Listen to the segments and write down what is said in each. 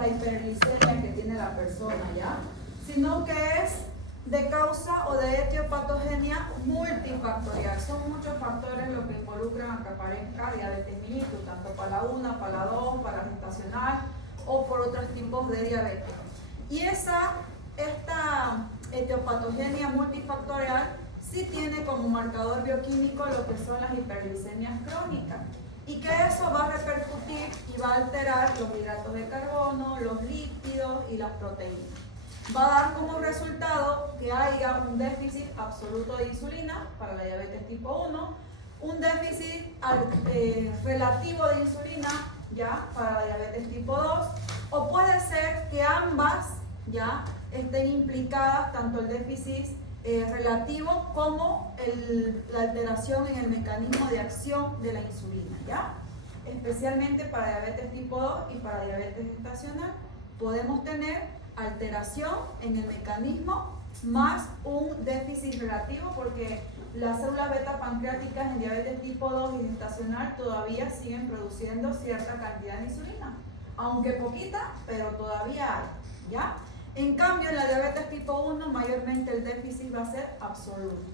la hiperglicemia que tiene la persona, ¿ya? Sino que es de causa o de etiopatogenia multifactorial. Son muchos factores los que involucran a que aparezca diabetes mellitus, tanto para la 1, para la 2, para la gestacional o por otros tipos de diabetes. Y esta etiopatogenia multifactorial sí tiene como marcador bioquímico lo que son las hiperglicemias crónicas, y que eso va a repercutir y va a alterar los hidratos de carbono, los lípidos y las proteínas. Va a dar como resultado que haya un déficit absoluto de insulina para la diabetes tipo 1, un déficit relativo de insulina ya para la diabetes tipo 2, o puede ser que ambas ya estén implicadas, tanto el déficit relativo como la alteración en el mecanismo de acción de la insulina, ¿ya? Especialmente para diabetes tipo 2 y para diabetes gestacional podemos tener alteración en el mecanismo más un déficit relativo, porque las células beta pancreáticas en diabetes tipo 2 y gestacional todavía siguen produciendo cierta cantidad de insulina, aunque poquita, pero todavía hay, ¿ya? En cambio, en la diabetes tipo 1, mayormente el déficit va a ser absoluto.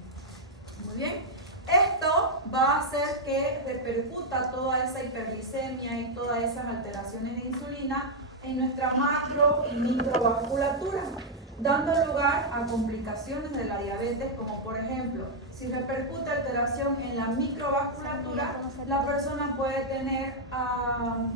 Muy bien. Esto va a hacer que repercuta toda esa hiperglicemia y todas esas alteraciones de insulina en nuestra macro y microvasculatura, dando lugar a complicaciones de la diabetes, como por ejemplo, si repercute alteración en la microvasculatura, la persona puede tener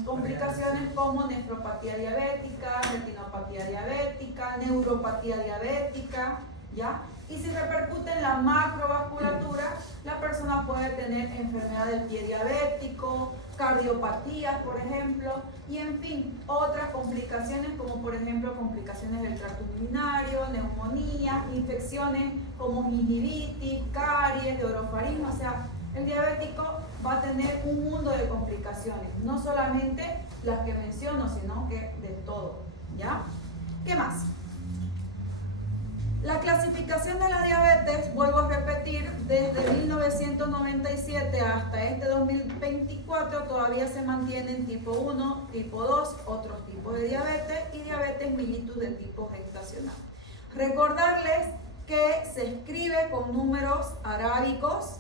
complicaciones como nefropatía diabética, retinopatía diabética, neuropatía diabética, ¿ya? Y si repercute en la macrovasculatura, la persona puede tener enfermedad del pie diabético, cardiopatías, por ejemplo, y en fin, otras complicaciones como por ejemplo complicaciones del tracto urinario, neumonía, infecciones como gingivitis, caries, de orofaringo. O sea, el diabético va a tener un mundo de complicaciones, no solamente las que menciono, sino que de todo, ¿ya? ¿Qué más? La clasificación de la diabetes, vuelvo a repetir, desde 1997 hasta este 2024 todavía se mantienen tipo 1, tipo 2, otros tipos de diabetes y diabetes mellitus de tipo gestacional. Recordarles que se escribe con números arábicos,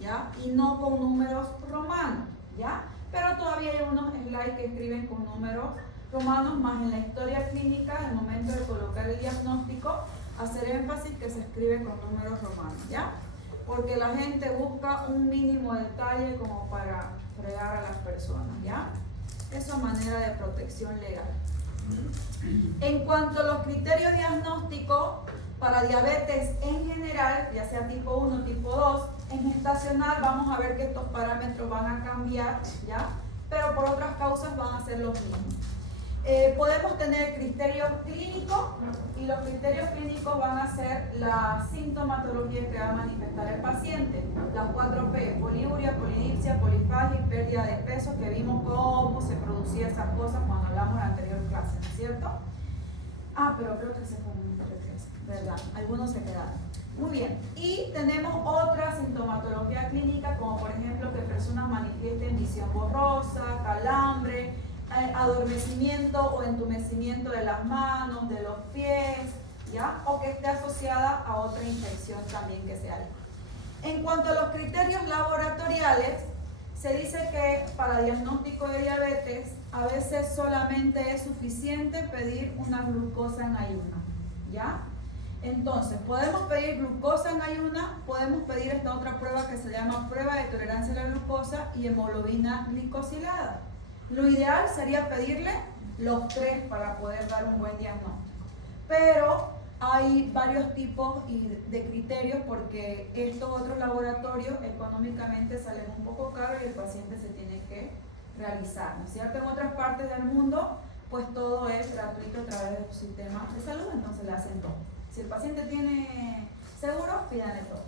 ¿ya? Y no con números romanos, ¿ya? Pero todavía hay unos slides que escriben con números romanos, más en la historia clínica, en el momento de colocar el diagnóstico, hacer énfasis que se escribe con números romanos, ¿ya? Porque la gente busca un mínimo detalle como para fregar a las personas, ¿ya? Eso es manera de protección legal. En cuanto a los criterios diagnósticos para diabetes en general, ya sea tipo 1, tipo 2, en gestacional vamos a ver que estos parámetros van a cambiar, ¿ya? Pero por otras causas van a ser los mismos. Podemos tener criterios clínicos, y los criterios clínicos van a ser la sintomatología que va a manifestar el paciente, las 4P, poliuria, polidipsia, polifagia y pérdida de peso, que vimos cómo se producía esas cosas cuando hablamos en la anterior clase, ¿no es cierto? Pero creo que se fue un retraso, ¿verdad? Algunos se quedaron. Muy bien, y tenemos otra sintomatología clínica, como por ejemplo que personas manifiesten visión borrosa, calambre, adormecimiento o entumecimiento de las manos, de los pies, ¿ya? O que esté asociada a otra infección también que sea. En cuanto a los criterios laboratoriales, se dice que para diagnóstico de diabetes a veces solamente es suficiente pedir una glucosa en ayuna, ¿ya? Entonces, podemos pedir glucosa en ayuna, podemos pedir esta otra prueba que se llama prueba de tolerancia a la glucosa y hemoglobina glicosilada. Lo ideal sería pedirle los tres para poder dar un buen diagnóstico. Pero hay varios tipos de criterios, porque estos otros laboratorios económicamente salen un poco caros y el paciente se tiene que realizar, ¿no es cierto? En otras partes del mundo, pues todo es gratuito a través de su sistema de salud, entonces le hacen todo. Si el paciente tiene seguro, pídanle todo.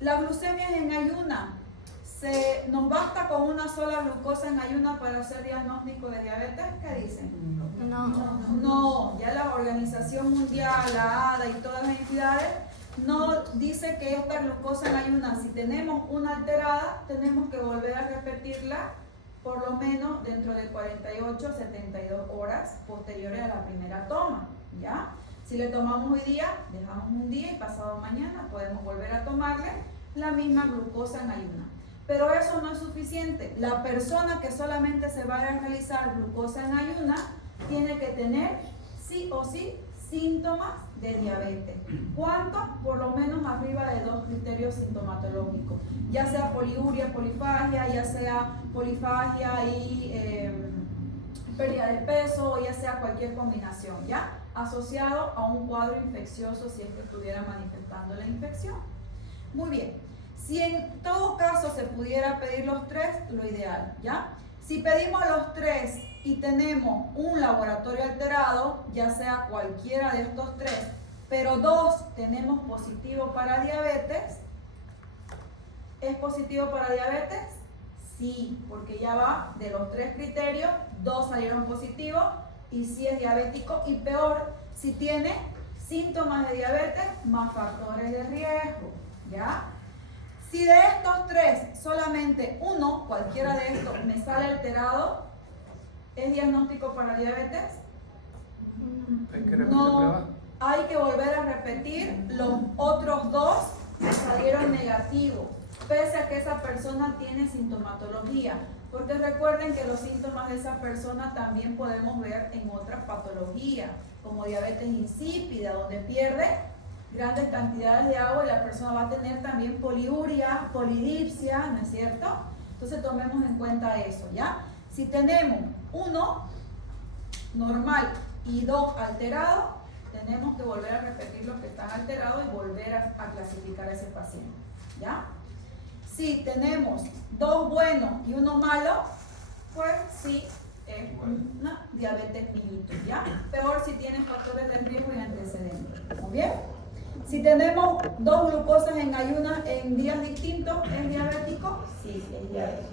La glucemia en ayuna. ¿Nos basta con una sola glucosa en ayuna para hacer diagnóstico de diabetes? ¿Qué dicen? No, ya la Organización Mundial, la ADA y todas las entidades no dice que esta glucosa en ayuna, si tenemos una alterada, tenemos que volver a repetirla por lo menos dentro de 48 a 72 horas posteriores a la primera toma, ¿ya? Si le tomamos hoy día, dejamos un día y pasado mañana podemos volver a tomarle la misma glucosa en ayuna. Pero eso no es suficiente. La persona que solamente se va a realizar glucosa en ayuna tiene que tener sí o sí síntomas de diabetes. ¿Cuánto? Por lo menos arriba de 2 criterios sintomatológicos. Ya sea poliuria, polifagia, ya sea polifagia y pérdida de peso, ya sea cualquier combinación, ¿ya? Asociado a un cuadro infeccioso si es que estuviera manifestando la infección. Muy bien. Si en todo caso se pudiera pedir los 3, lo ideal, ¿ya? Si pedimos los 3 y tenemos un laboratorio alterado, ya sea cualquiera de estos 3, pero 2 tenemos positivo para diabetes, ¿es positivo para diabetes? Sí, porque ya va de los 3 criterios, 2 salieron positivos y sí es diabético, y peor, si tiene síntomas de diabetes más factores de riesgo, ¿ya? Si de estos 3 solamente uno, cualquiera de estos, me sale alterado, ¿es diagnóstico para diabetes? No, hay que volver a repetir los otros 2 que salieron negativos, pese a que esa persona tiene sintomatología, porque recuerden que los síntomas de esa persona también podemos ver en otras patologías, como diabetes insípida, donde pierde grandes cantidades de agua y la persona va a tener también poliuria, polidipsia, ¿no es cierto? Entonces tomemos en cuenta eso, ¿ya? Si tenemos 1 normal y 2 alterados, tenemos que volver a repetir los que están alterados y volver a clasificar a ese paciente, ¿ya? Si tenemos 2 buenos y 1 malo, pues sí, es una diabetes mellitus, ¿ya? Peor si tiene factores de riesgo y antecedentes, ¿muy bien? Si tenemos 2 glucosas en ayunas en días distintos, ¿es diabético? Sí, es diabético.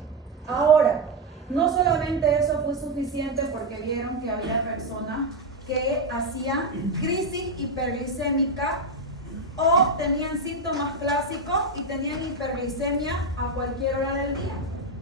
Ahora, no solamente eso fue suficiente, porque vieron que había personas que hacían crisis hiperglicémica o tenían síntomas clásicos y tenían hiperglicemia a cualquier hora del día.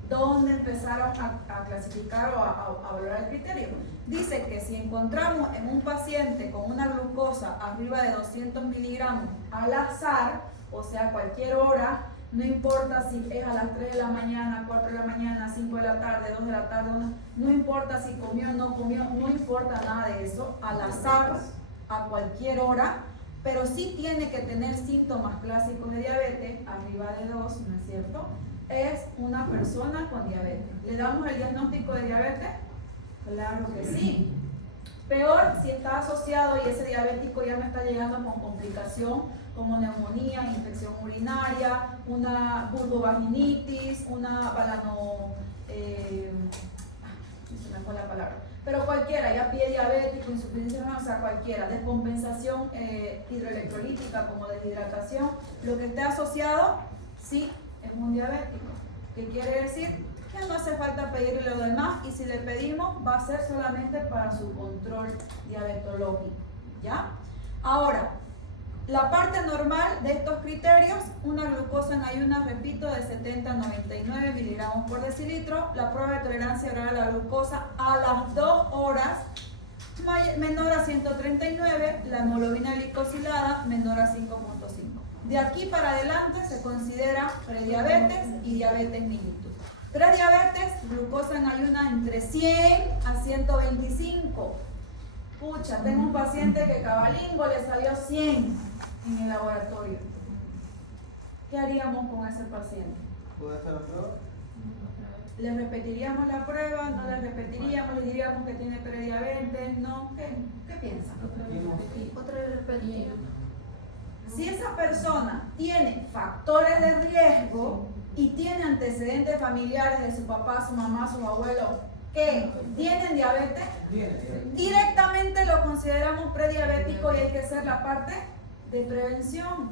¿Dónde empezaron a clasificar o a valorar el criterio? Dice que si encontramos en un paciente con una glucosa arriba de 200 miligramos al azar, o sea, a cualquier hora, no importa si es a las 3 de la mañana, 4 de la mañana, 5 de la tarde, 2 de la tarde, no importa si comió o no comió, no importa nada de eso, al azar, a cualquier hora, pero sí tiene que tener síntomas clásicos de diabetes, arriba de 2, ¿no es cierto? Es una persona con diabetes. ¿Le damos el diagnóstico de diabetes? Claro que sí. Peor si está asociado y ese diabético ya me está llegando con complicación como neumonía, infección urinaria, una vulvovaginitis, una balano... se me fue la palabra. Pero cualquiera, ya pie diabético, insuficiencia renal, o sea, cualquiera, descompensación hidroelectrolítica como deshidratación, lo que esté asociado, sí, es un diabético. ¿Qué quiere decir? Que no hace falta pedirle lo demás, y si le pedimos va a ser solamente para su control diabetológico, ¿ya? Ahora, la parte normal de estos criterios, una glucosa en ayunas, repito, de 70 a 99 miligramos por decilitro, la prueba de tolerancia oral a la glucosa a las 2 horas menor a 139, la hemoglobina glicosilada menor a 5.5. De aquí para adelante se considera prediabetes y diabetes mellitus. Prediabetes, glucosa en ayunas entre 100 a 125. Pucha, tengo un paciente que cabalingo le salió 100 en el laboratorio. ¿Qué haríamos con ese paciente? ¿Puede hacer la prueba? ¿Le repetiríamos la prueba? ¿No le repetiríamos? ¿Le diríamos que tiene prediabetes? ¿No? ¿Qué piensan? Otra vez repetir. Si esa persona tiene factores de riesgo y tiene antecedentes familiares de su papá, su mamá, su abuelo, que tienen diabetes, directamente lo consideramos prediabético y hay que hacer la parte de prevención.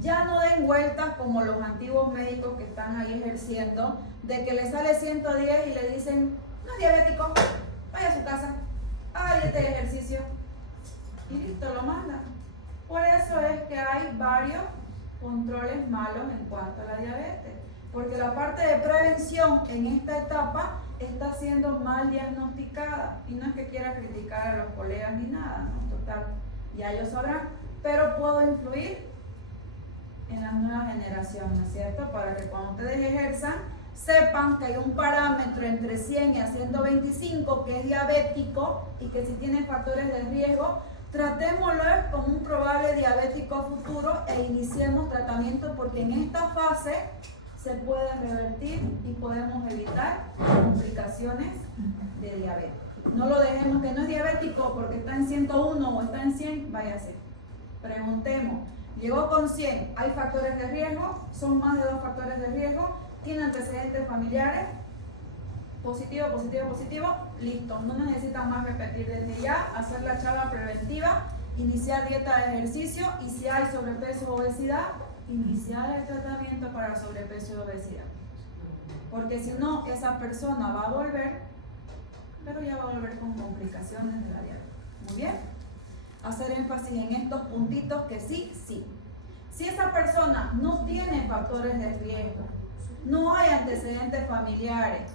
Ya no den vueltas como los antiguos médicos que están ahí ejerciendo, de que le sale 110 y le dicen, no es diabético, vaya a su casa, haga dieta y ejercicio, y listo, lo mandan. Por eso es que hay varios controles malos en cuanto a la diabetes, porque la parte de prevención en esta etapa está siendo mal diagnosticada. Y no es que quiera criticar a los colegas ni nada, ¿no? Total, ya ellos sabrán. Pero puedo influir en las nuevas generaciones, ¿cierto? Para que cuando ustedes ejerzan, sepan que hay un parámetro entre 100 y a 125 que es diabético y que si tiene factores de riesgo, tratémoslo como un probable diabético futuro e iniciemos tratamiento, porque en esta fase se puede revertir y podemos evitar complicaciones de diabetes. No lo dejemos que no es diabético porque está en 101 o está en 100, váyase. Preguntemos, llegó con 100, ¿hay factores de riesgo? ¿Son más de 2 factores de riesgo? ¿Tiene antecedentes familiares? Positivo, positivo, positivo, listo. No necesitan más repetir desde ya, hacer la charla preventiva, iniciar dieta de ejercicio y si hay sobrepeso o obesidad, iniciar el tratamiento para sobrepeso y obesidad. Porque si no, esa persona va a volver, pero ya va a volver con complicaciones de la diabetes. Muy bien. Hacer énfasis en estos puntitos que sí, sí. Si esa persona no tiene factores de riesgo, no hay antecedentes familiares,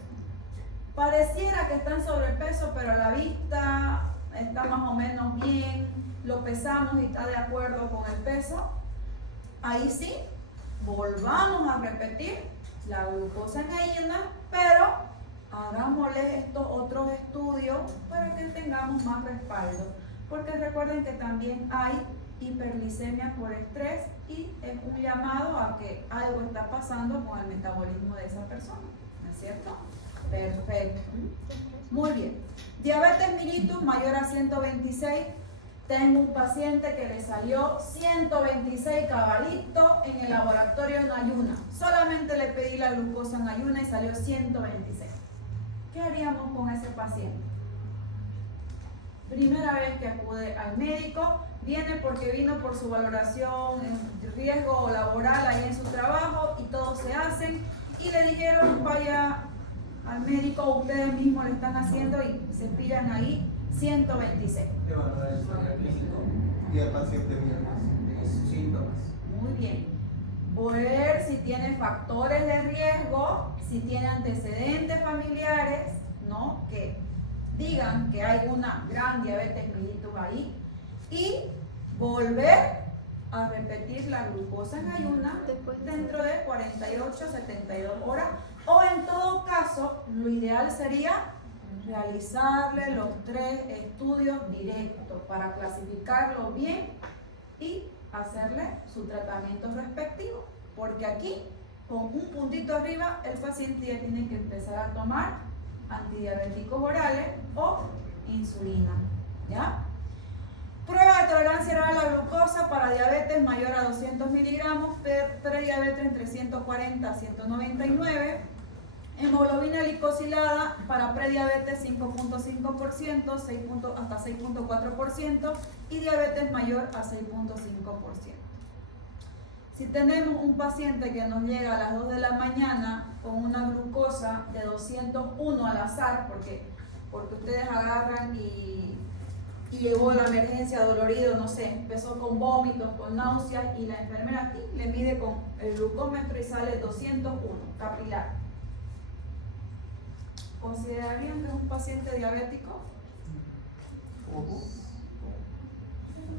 pareciera que está en sobrepeso, pero a la vista está más o menos bien, lo pesamos y está de acuerdo con el peso, ahí sí, volvamos a repetir la glucosa en ayunas, pero hagámosle estos otros estudios para que tengamos más respaldo. Porque recuerden que también hay hiperglicemia por estrés y es un llamado a que algo está pasando con el metabolismo de esa persona, ¿no es cierto? Perfecto. Muy bien. Diabetes mellitus mayor a 126. Tengo un paciente que le salió 126 cabalito en el laboratorio en ayuna. Solamente le pedí la glucosa en ayuna y salió 126. ¿Qué haríamos con ese paciente? Primera vez que acude al médico, viene porque vino por su valoración en riesgo laboral ahí en su trabajo y todos se hacen y le dijeron vaya al médico, ustedes mismos le están haciendo y se pillan ahí 126. Evaluar el historial clínico y el paciente tiene síntomas. Muy bien. Ver si tiene factores de riesgo, si tiene antecedentes familiares, ¿no? Que digan que hay una gran diabetes mellitus ahí y volver a repetir la glucosa en ayuna dentro de 48 a 72 horas o en todo caso lo ideal sería realizarle los 3 estudios directos para clasificarlo bien y hacerle su tratamiento respectivo, porque aquí con un puntito arriba el paciente ya tiene que empezar a tomar antidiabéticos orales o insulina, ¿ya? Prueba de tolerancia oral a la glucosa para diabetes mayor a 200 miligramos, prediabetes entre 140 a 199, hemoglobina glicosilada para prediabetes 5.5%, hasta 6.4% y diabetes mayor a 6.5%. Si tenemos un paciente que nos llega a las 2 de la mañana con una glucosa de 201 al azar, porque ustedes agarran y llegó a la emergencia dolorido, no sé, empezó con vómitos, con náuseas y la enfermera aquí le mide con el glucómetro y sale 201 capilar. ¿Considerarían que es un paciente diabético?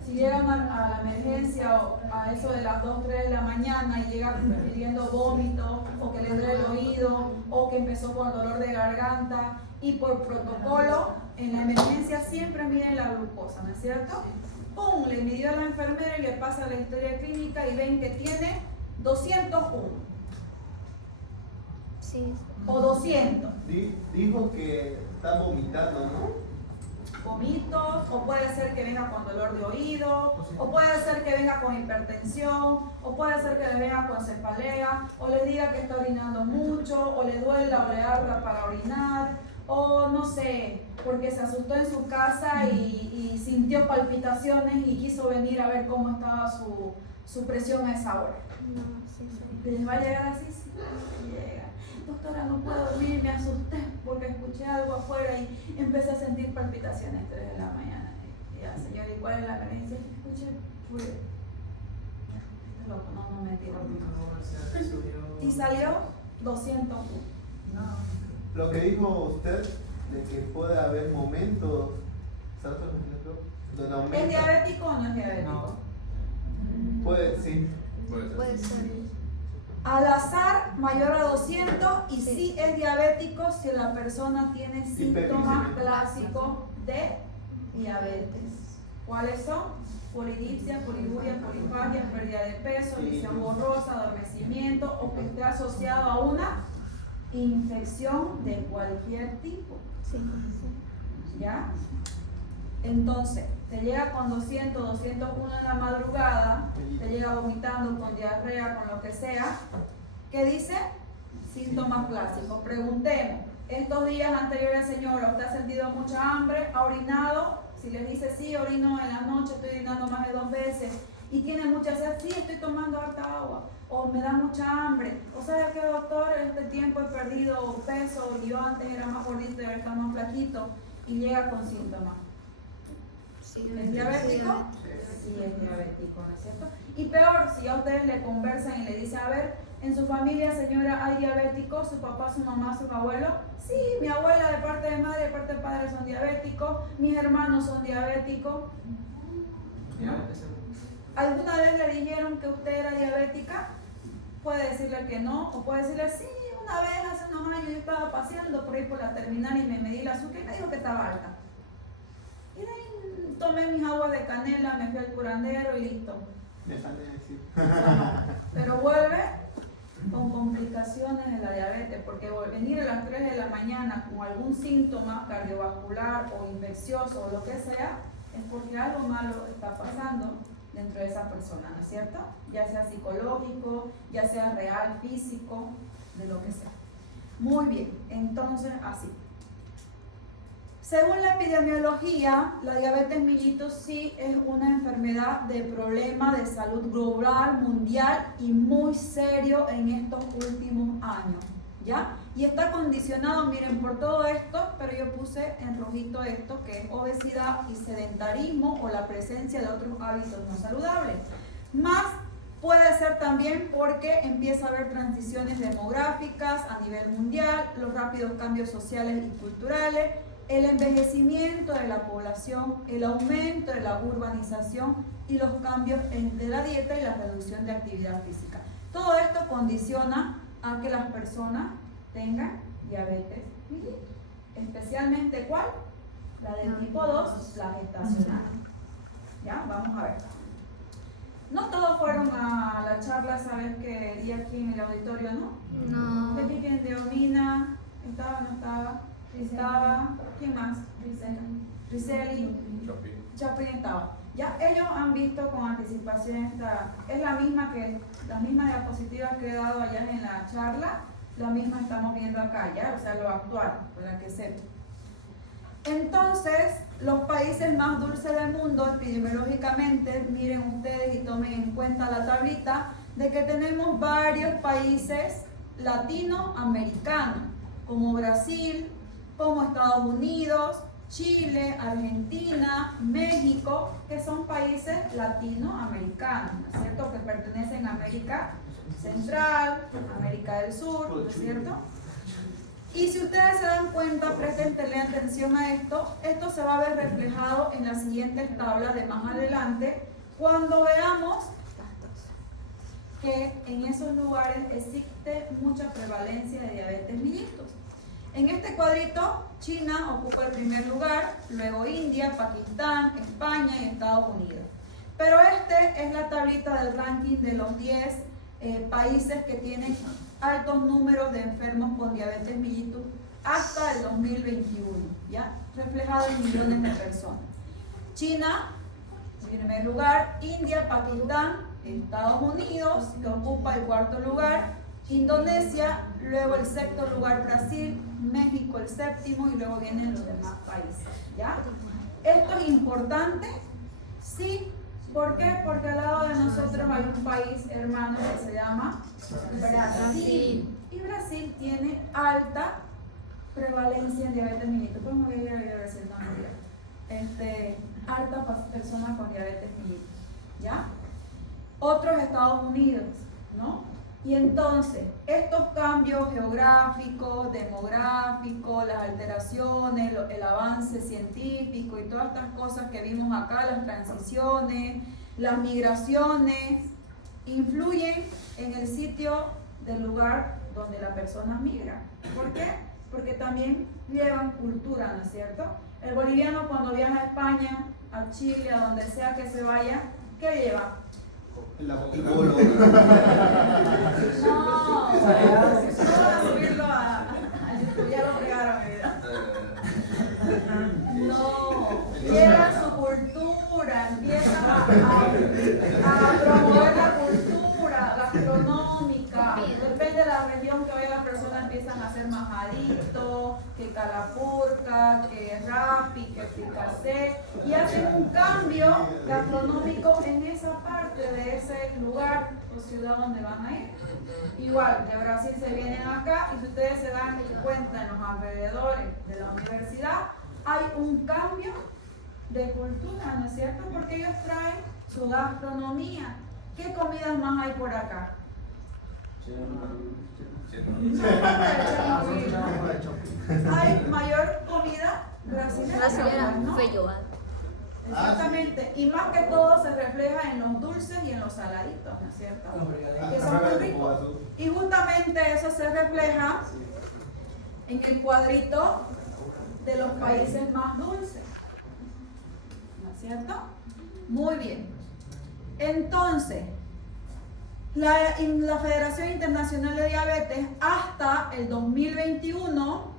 Si llegan a la emergencia o a eso de las 2, 3 de la mañana y llegan pidiendo vómitos o que le duele el oído o que empezó con dolor de garganta y por protocolo en la emergencia siempre miden la glucosa, ¿no es cierto? ¡Pum! Le midió a la enfermera y le pasa la historia clínica y ven que tiene 201 Sí. o 200. Dijo que está vomitando, ¿no? Vomitos, o puede ser que venga con dolor de oído, o puede ser que venga con hipertensión, o puede ser que le venga con cefalea, o le diga que está orinando mucho, o le duela o le arda para orinar, o no sé, porque se asustó en su casa y sintió palpitaciones y quiso venir a ver cómo estaba su presión a esa hora. No, sí, sí. ¿Les va a llegar así? Sí, llega. Doctora, no puedo dormir, me asusté porque escuché algo afuera y empecé a sentir palpitaciones 3 de la mañana. Y ya, señor, ¿y cuál es la emergencia? Escuché ruido. Este loco, no me tiro. Y salió 201. Lo que dijo usted de que puede haber momentos, ¿sabes? Donde aumenta. ¿Es diabético o no es diabético? No. Puede, sí. Puede ser. Al azar, mayor a 200 y sí es diabético si la persona tiene síntomas Hiperglicemia. clásicos de diabetes. ¿Cuáles son? Polidipsia, poliuria, polifagia, pérdida de peso, visión borrosa, adormecimiento o que esté asociado a una infección de cualquier tipo. Sí. ¿Ya? Entonces, te llega con 200, 201 en la madrugada, te llega vomitando, con diarrea, con lo que sea. ¿Qué dice? Síntomas clásicos. Preguntemos, estos días anteriores, señora, ¿usted ha sentido mucha hambre? ¿Ha orinado? Si les dice sí, orino en la noche, estoy orinando más de 2 veces. Y tiene mucha sed, sí, estoy tomando harta agua. O me da mucha hambre. O sea, que doctor, este tiempo he perdido peso, y yo antes era más gordito y ahora está más flaquito. Y llega con síntomas. Sí. ¿Es diabético? Sí, es diabético, ¿no es cierto? Y peor, si a ustedes le conversan y le dicen, a ver, en su familia, señora, ¿hay diabéticos? ¿Su papá, su mamá, su abuelo? Sí, mi abuela de parte de madre, de parte de padre son diabéticos, mis hermanos son diabéticos. ¿Alguna vez le dijeron que usted era diabética? Puede decirle que no, o puede decirle, sí, una vez hace unos años yo estaba paseando por ahí por la terminal y me medí el azúcar y me dijo que estaba alta. Y de ahí tomé mis aguas de canela, me fui al curandero y listo. Déjame decir. Pero vuelve con complicaciones de la diabetes, porque venir a las 3 de la mañana con algún síntoma cardiovascular o infeccioso o lo que sea, es porque algo malo está pasando dentro de esa persona, ¿no es cierto? Ya sea psicológico, ya sea real, físico, de lo que sea. Muy bien, entonces así. Según la epidemiología, la diabetes mellitus sí es una enfermedad de problema de salud global, mundial y muy serio en estos últimos años, ¿ya? Y está condicionado, miren, por todo esto, pero yo puse en rojito esto, que es obesidad y sedentarismo o la presencia de otros hábitos no saludables. Más puede ser también porque empieza a haber transiciones demográficas a nivel mundial, los rápidos cambios sociales y culturales, el envejecimiento de la población, el aumento de la urbanización y los cambios de la dieta y la reducción de actividad física. Todo esto condiciona a que las personas tengan diabetes mellitus. Especialmente, ¿cuál? La del tipo 2, la gestacional. ¿Ya? Vamos a ver. No todos fueron a la charla, ¿sabes qué día aquí en el auditorio, no? No. ¿De quién? ¿De Omina? ¿Estaba o no estaba? Estaba, ¿quién más? Rizeli, Chapin estaba. Ya ellos han visto con anticipación esta, es la misma diapositiva que he dado allá en la charla, la misma estamos viendo acá, ya, o sea, lo actual, para que sepan. Entonces, los países más dulces del mundo, epidemiológicamente, miren ustedes y tomen en cuenta la tablita, de que tenemos varios países latinoamericanos, como Brasil, como Estados Unidos, Chile, Argentina, México, que son países latinoamericanos, ¿no es cierto? Que pertenecen a América Central, América del Sur, ¿no es cierto? Y si ustedes se dan cuenta, presten atención a esto, esto se va a ver reflejado en las siguientes tablas de más adelante, cuando veamos que en esos lugares existe mucha prevalencia de diabetes mellitus. En este cuadrito, China ocupa el primer lugar, luego India, Pakistán, España y Estados Unidos. Pero este es la tablita del ranking de los 10 países que tienen altos números de enfermos con diabetes mellitus hasta el 2021, ¿ya? Reflejado en millones de personas. China, en primer lugar, India, Pakistán, Estados Unidos, que ocupa el cuarto lugar, Indonesia, luego el sexto lugar Brasil, México el séptimo y luego vienen los demás países, ¿ya? Esto es importante, sí. ¿Por qué? Porque al lado de nosotros hay un país hermano que se llama Brasil. Y Brasil tiene alta prevalencia en diabetes mellitus. Pues me voy a ir a Brasil también. Alta personas con diabetes mellitus, ¿ya? Otros Estados Unidos, ¿no? Y entonces, estos cambios geográficos, demográficos, las alteraciones, el avance científico y todas estas cosas que vimos acá, las transiciones, las migraciones, influyen en el sitio del lugar donde la persona migra. ¿Por qué? Porque también llevan cultura, ¿no es cierto? El boliviano cuando viaja a España, a Chile, a donde sea que se vaya, ¿qué lleva? El bolo. No, no van a subirlo a YouTube, ya lo fregaron, ¿verdad? No, lleva su cultura, empieza a promover la cultura gastronómica. Depende de la región que vaya la persona, empiezan a hacer majadito, que calapurca, que rapi, que fricasé, y hacen un cambio gastronómico en esa parte de ese lugar o ciudad donde van a ir. Igual, de Brasil se vienen acá y si ustedes se dan cuenta en los alrededores de la universidad, hay un cambio de cultura, ¿no es cierto? Porque ellos traen su gastronomía. ¿Qué comidas más hay por acá? Hay mayor comida brasileña, ¿no? Feijoada. Exactamente, y más que todo se refleja en los dulces y en los saladitos, ¿no es cierto? Que son muy ricos. Y justamente eso se refleja en el cuadrito de los países más dulces, ¿no es cierto? Muy bien. Entonces, la Federación Internacional de Diabetes hasta el 2021,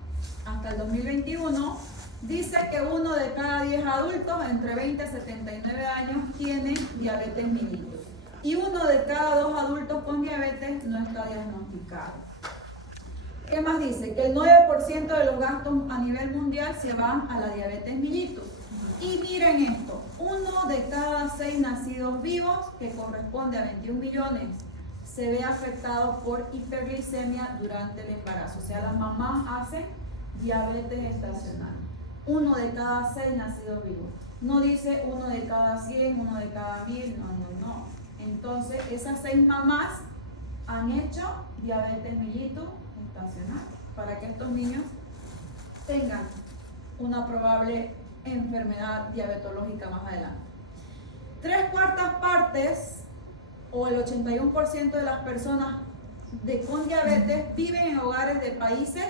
dice que 1 de cada 10 adultos entre 20 y 79 años tiene diabetes mellitus. Y 1 de cada 2 adultos con diabetes no está diagnosticado. ¿Qué más dice? Que el 9% de los gastos a nivel mundial se van a la diabetes mellitus. Y miren esto, 1 de cada 6 nacidos vivos, que corresponde a 21 millones, se ve afectado por hiperglicemia durante el embarazo. O sea, las mamás hacen diabetes gestacional. 1 de cada 6 nacidos vivos. No dice 1 de cada 100, 1 de cada 1000, no. Entonces, esas 6 mamás han hecho diabetes mellitus gestacional para que estos niños tengan una probable enfermedad diabetológica más adelante. 3/4 partes o el 81% de las personas con diabetes viven en hogares de países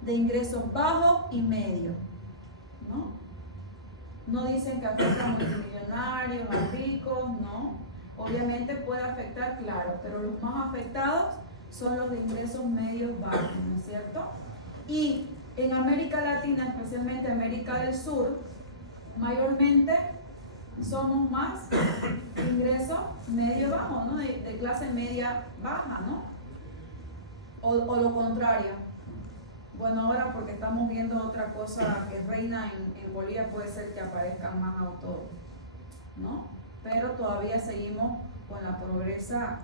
de ingresos bajos y medios. No dicen que afecta a multimillonarios, a ricos, no. Obviamente puede afectar, claro, pero los más afectados son los de ingresos medios bajos, ¿no es cierto? Y en América Latina, especialmente América del Sur, mayormente somos más ingresos medio bajo, ¿no? De clase media baja, ¿no? O lo contrario. Bueno, ahora porque estamos viendo otra cosa que reina en Bolivia, puede ser que aparezcan más autos, ¿no? Pero todavía seguimos con la pobreza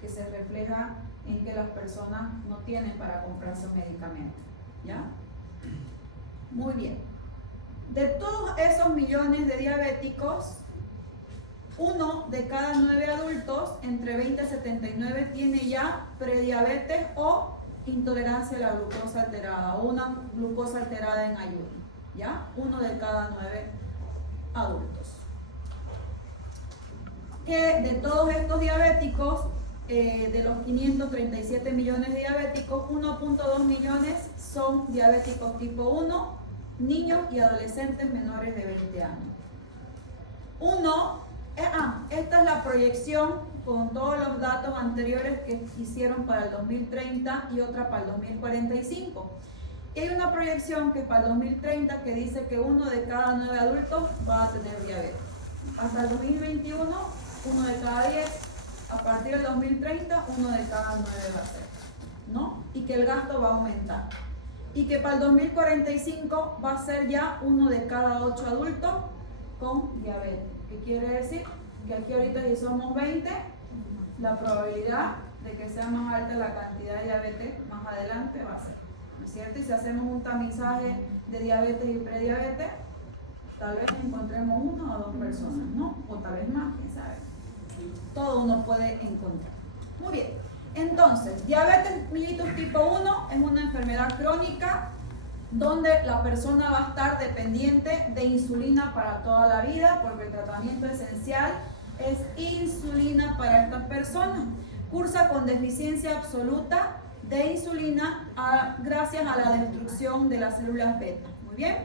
que se refleja en que las personas no tienen para comprarse un medicamento, ¿ya? Muy bien. De todos esos millones de diabéticos, 1 de cada 9 adultos entre 20 y 79 tiene ya prediabetes o intolerancia a la glucosa alterada o una glucosa alterada en ayuno, ¿ya? 1 de cada 9 adultos. Que de todos estos diabéticos, de los 537 millones de diabéticos, 1.2 millones son diabéticos tipo 1, niños y adolescentes menores de 20 años. Esta es la proyección con todos los datos anteriores que hicieron para el 2030 y otra para el 2045. Y hay una proyección que para el 2030 que dice que 1 de cada 9 adultos va a tener diabetes. Hasta el 2021, 1 de cada 10. A partir del 2030, 1 de cada 9 va a ser, ¿no? Y que el gasto va a aumentar. Y que para el 2045 va a ser ya 1 de cada 8 adultos con diabetes. ¿Qué quiere decir? Que aquí ahorita si somos 20, la probabilidad de que sea más alta la cantidad de diabetes más adelante va a ser, ¿no es cierto? Y si hacemos un tamizaje de diabetes y prediabetes, tal vez encontremos 1 o 2 personas, ¿no? O tal vez más, quién sabe. Todo uno puede encontrar. Muy bien. Entonces, diabetes mellitus tipo 1 es una enfermedad crónica donde la persona va a estar dependiente de insulina para toda la vida, porque el tratamiento esencial es insulina para estas personas. Cursa con deficiencia absoluta de insulina gracias a la destrucción de las células beta. Muy bien.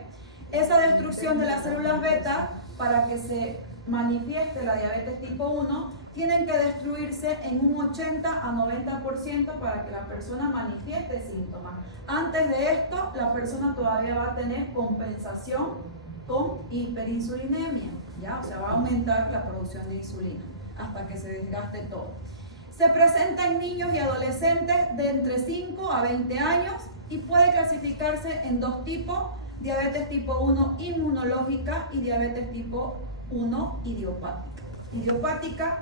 Esa destrucción de las células beta, para que se manifieste la diabetes tipo 1, tienen que destruirse en un 80 a 90% para que la persona manifieste síntomas. Antes de esto, la persona todavía va a tener compensación con hiperinsulinemia, ¿ya? O sea, va a aumentar la producción de insulina hasta que se desgaste todo. Se presenta en niños y adolescentes de entre 5 a 20 años y puede clasificarse en dos tipos: diabetes tipo 1 inmunológica y diabetes tipo 1 idiopática. Idiopática,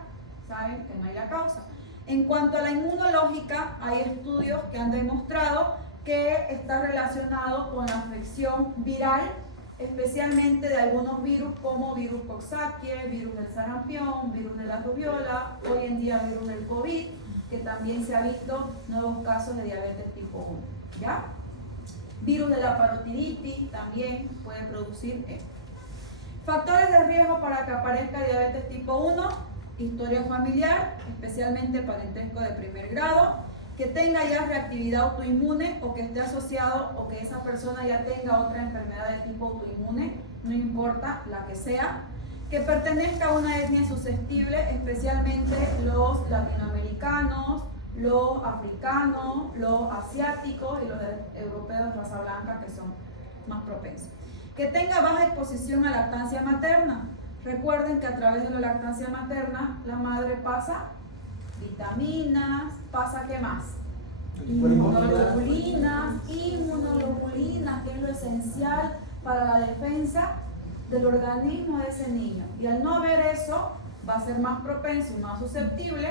saben que no hay la causa. En cuanto a la inmunológica, hay estudios que han demostrado que está relacionado con la afección viral, especialmente de algunos virus como virus Coxsackie, virus del sarampión, virus de la rubiola, hoy en día virus del COVID, que también se ha visto nuevos casos de diabetes tipo 1, ¿ya? Virus de la parotiditis también puede producir esto. Factores de riesgo para que aparezca diabetes tipo 1: historia familiar, especialmente parentesco de primer grado, que tenga ya reactividad autoinmune o que esté asociado o que esa persona ya tenga otra enfermedad de tipo autoinmune, no importa la que sea, que pertenezca a una etnia susceptible, especialmente los latinoamericanos, los africanos, los asiáticos y los europeos de raza blanca, que son más propensos. Que tenga baja exposición a lactancia materna. Recuerden que a través de la lactancia materna la madre pasa vitaminas, pasa ¿qué más? Inmunoglobulinas, que es lo esencial para la defensa del organismo de ese niño. Y al no haber eso, va a ser más propenso y más susceptible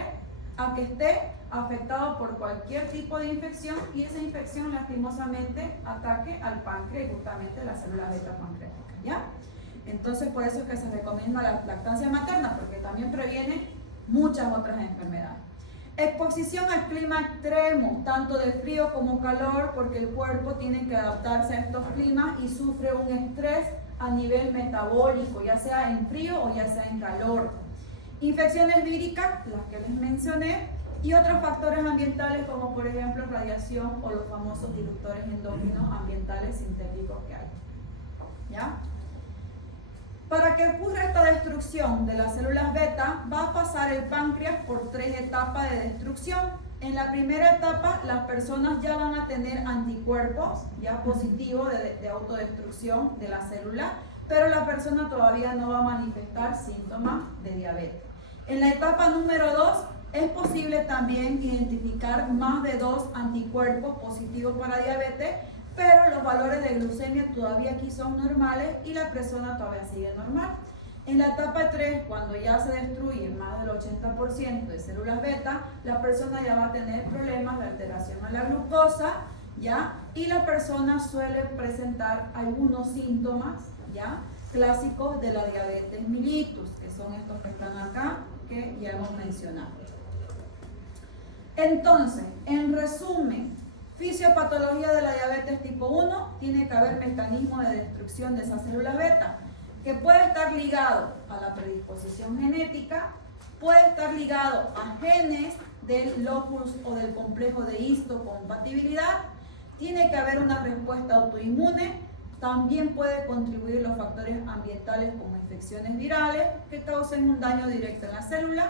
a que esté afectado por cualquier tipo de infección, y esa infección lastimosamente ataque al páncreas y justamente las células beta pancreáticas, ¿ya? Entonces, por eso es que se recomienda la lactancia materna, porque también previene muchas otras enfermedades. Exposición al clima extremo, tanto de frío como calor, porque el cuerpo tiene que adaptarse a estos climas y sufre un estrés a nivel metabólico, ya sea en frío o ya sea en calor. Infecciones víricas, las que les mencioné, y otros factores ambientales como por ejemplo radiación o los famosos disruptores endógenos ambientales sintéticos que hay, ¿ya? Para que ocurra esta destrucción de las células beta, va a pasar el páncreas por 3 etapas de destrucción. En la primera etapa, las personas ya van a tener anticuerpos ya positivos de autodestrucción de la célula, pero la persona todavía no va a manifestar síntomas de diabetes. En la etapa número 2, es posible también identificar más de 2 anticuerpos positivos para diabetes, pero los valores de glucemia todavía aquí son normales y la persona todavía sigue normal. En la etapa 3, cuando ya se destruye más del 80% de células beta, la persona ya va a tener problemas de alteración a la glucosa, ¿ya? Y la persona suele presentar algunos síntomas, ¿ya?, clásicos de la diabetes mellitus, que son estos que están acá, que ya hemos mencionado. Entonces, en resumen, fisiopatología de la diabetes tipo 1, tiene que haber mecanismos de destrucción de esas células beta, que puede estar ligado a la predisposición genética, puede estar ligado a genes del locus o del complejo de histocompatibilidad, tiene que haber una respuesta autoinmune, también puede contribuir los factores ambientales como infecciones virales que causen un daño directo en la célula.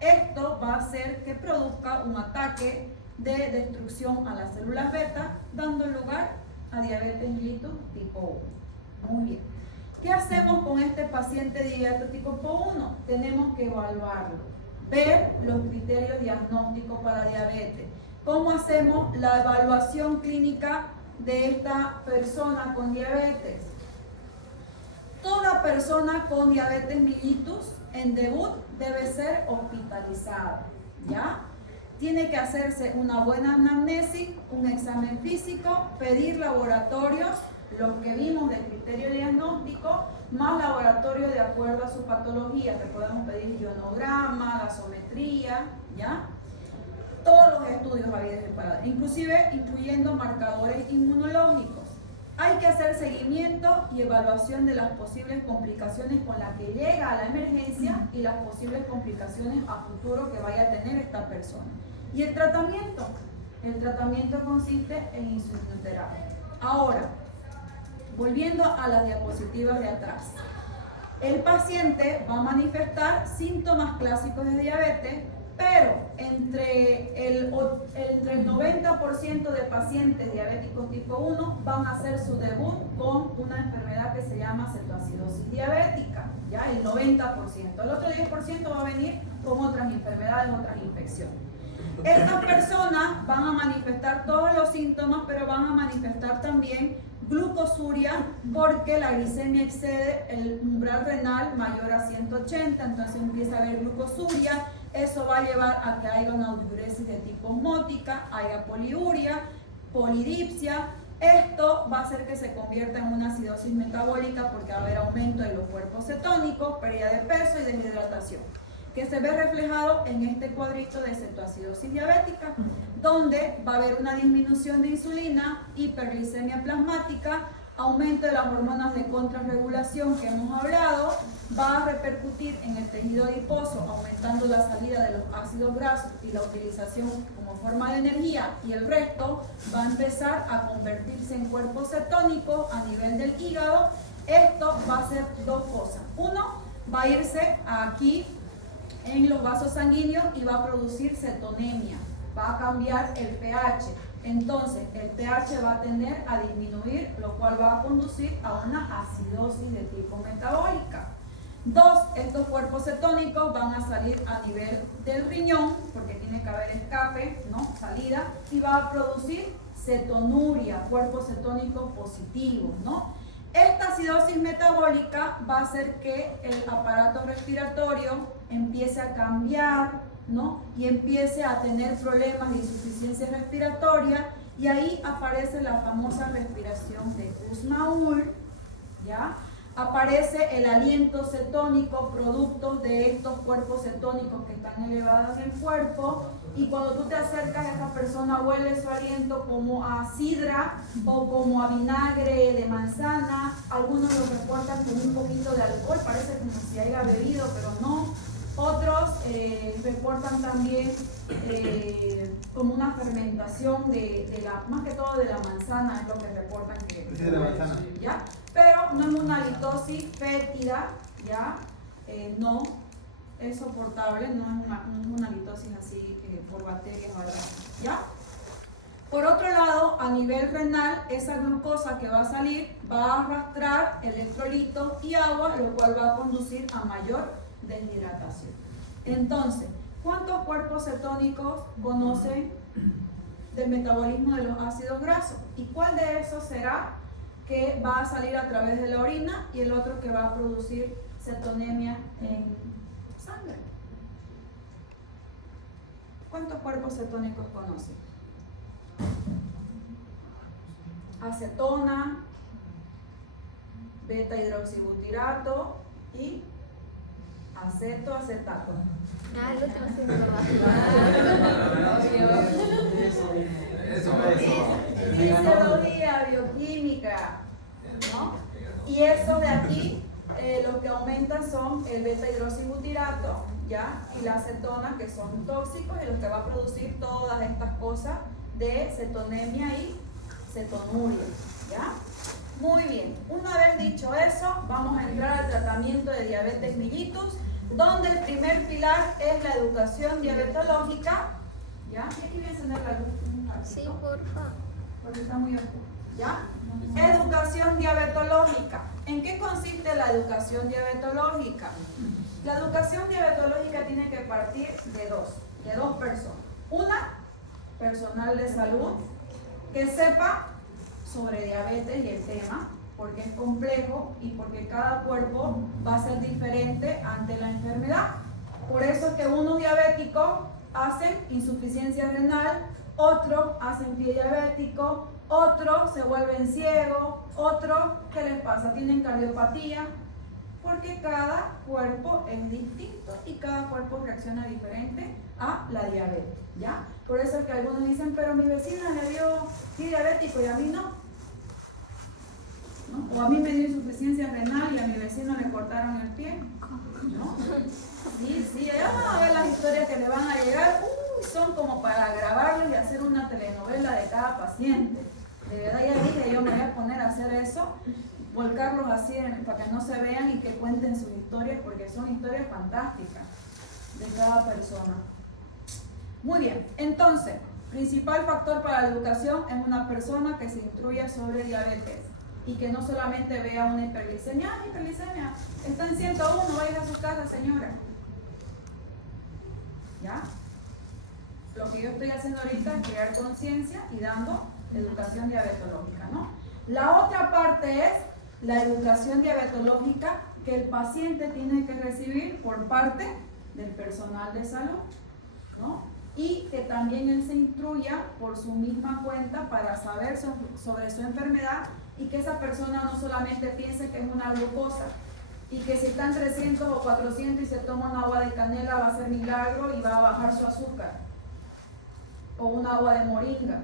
Esto va a hacer que produzca un ataque de destrucción a las células beta, dando lugar a diabetes mellitus tipo 1. Muy bien. ¿Qué hacemos con este paciente diabético tipo 1? Tenemos que evaluarlo, ver los criterios diagnósticos para diabetes. ¿Cómo hacemos la evaluación clínica de esta persona con diabetes? Toda persona con diabetes mellitus en debut debe ser hospitalizada, ¿ya? Tiene que hacerse una buena anamnesis, un examen físico, pedir laboratorios, los que vimos del criterio diagnóstico, más laboratorios de acuerdo a su patología, que podemos pedir ionograma, gasometría, ¿ya? todos los estudios habidos y por haber, inclusive incluyendo marcadores inmunológicos. Hay que hacer seguimiento y evaluación de las posibles complicaciones con las que llega a la emergencia y las posibles complicaciones a futuro que vaya a tener esta persona. ¿Y el tratamiento? El tratamiento consiste en insulinoterapia. Ahora, volviendo a las diapositivas de atrás. El paciente va a manifestar síntomas clásicos de diabetes, pero entre el 90% de pacientes diabéticos tipo 1 van a hacer su debut con una enfermedad que se llama cetoacidosis diabética, ¿ya? El 90%. El otro 10% va a venir con otras enfermedades, otras infecciones. Estas personas van a manifestar todos los síntomas, pero van a manifestar también glucosuria porque la glicemia excede el umbral renal mayor a 180, entonces empieza a haber glucosuria. Eso va a llevar a que haya una diuresis de tipo osmótica, haya poliuria, polidipsia. Esto va a hacer que se convierta en una acidosis metabólica porque va a haber aumento de los cuerpos cetónicos, pérdida de peso y deshidratación, que se ve reflejado en este cuadrito de cetoacidosis diabética, donde va a haber una disminución de insulina, hiperglicemia plasmática, aumento de las hormonas de contrarregulación que hemos hablado, va a repercutir en el tejido adiposo, aumentando la salida de los ácidos grasos y la utilización como forma de energía, y el resto va a empezar a convertirse en cuerpos cetónicos a nivel del hígado. Esto va a hacer dos cosas. Uno, va a irse aquí en los vasos sanguíneos y va a producir cetonemia, va a cambiar el pH. Entonces, el pH va a tender a disminuir, lo cual va a conducir a una acidosis de tipo metabólica. Dos, estos cuerpos cetónicos van a salir a nivel del riñón, porque tiene que haber escape, ¿no? Salida, y va a producir cetonuria, cuerpos cetónicos positivos, ¿no? Esta acidosis metabólica va a hacer que el aparato respiratorio empiece a cambiar, ¿no? Y empiece a tener problemas de insuficiencia respiratoria, y ahí aparece la famosa respiración de Kussmaul, ¿ya? Aparece el aliento cetónico, producto de estos cuerpos cetónicos que están elevados en el cuerpo, y cuando tú te acercas a esta persona huele su aliento como a sidra o como a vinagre de manzana. Algunos lo reportan con un poquito de alcohol, parece como si haya bebido, pero no. Otros reportan también como una fermentación más que todo de la manzana, es lo que reportan que Sí, de la manzana. ¿ya? Pero no es una halitosis fétida, ¿ya? No es soportable, no es una halitosis así por bacterias o algo así, ¿ya? Por otro lado, a nivel renal, esa glucosa que va a salir va a arrastrar electrolitos y agua, lo cual va a conducir a mayor deshidratación. Entonces, ¿cuántos cuerpos cetónicos conocen del metabolismo de los ácidos grasos? ¿Y cuál de esos será que va a salir a través de la orina y el otro que va a producir cetonemia en sangre? ¿Cuántos cuerpos cetónicos conocen? Acetona, beta hidroxibutirato y acetato. Ah, el último sí me acordaba. Fisiología, bioquímica, ¿no? Y esos de aquí, lo que aumentan son el beta hidroxibutirato, ¿ya? Y la acetona, que son tóxicos, y lo que va a producir todas estas cosas de cetonemia y cetonuria, ¿ya? Muy bien, una vez dicho eso, vamos a entrar al tratamiento de diabetes mellitus, donde el primer pilar es la educación diabetológica, ¿ya? ¿Y aquí voy a encender la luz? Sí, porfa. Porque está muy oscuro, ¿ya? Educación diabetológica. ¿En qué consiste la educación diabetológica? La educación diabetológica tiene que partir de dos personas. Una, personal de salud, que sepa sobre diabetes y el tema, porque es complejo y porque cada cuerpo va a ser diferente ante la enfermedad. Por eso es que unos diabéticos hacen insuficiencia renal, otros hacen pie diabético, otros se vuelven ciegos, otros, ¿qué les pasa? Tienen cardiopatía, porque cada cuerpo es distinto y cada cuerpo reacciona diferente a la diabetes, ¿ya? Por eso es que algunos dicen, pero mi vecina le dio diabético y a mí no. ¿No? O a mí me dio insuficiencia renal y a mi vecino le cortaron el pie, ¿no? Sí, ya van a ver las historias que le van a llegar, son como para grabarles y hacer una telenovela de cada paciente. De verdad ya dije, yo me voy a poner a hacer eso, volcarlos así para que no se vean y que cuenten sus historias, porque son historias fantásticas de cada persona. Muy bien, entonces, principal factor para la educación es una persona que se instruya sobre diabetes y que no solamente vea una hiperglicemia. Hiperglicemia, está en 101, vaya a su casa, señora. ¿Ya? Lo que yo estoy haciendo ahorita es crear conciencia y dando educación diabetológica, ¿no? La otra parte es la educación diabetológica que el paciente tiene que recibir por parte del personal de salud, ¿no? Y que también él se instruya por su misma cuenta para saber sobre su enfermedad y que esa persona no solamente piense que es una glucosa y que si están 300 o 400 y se toma un agua de canela va a ser milagro y va a bajar su azúcar, o un agua de moringa.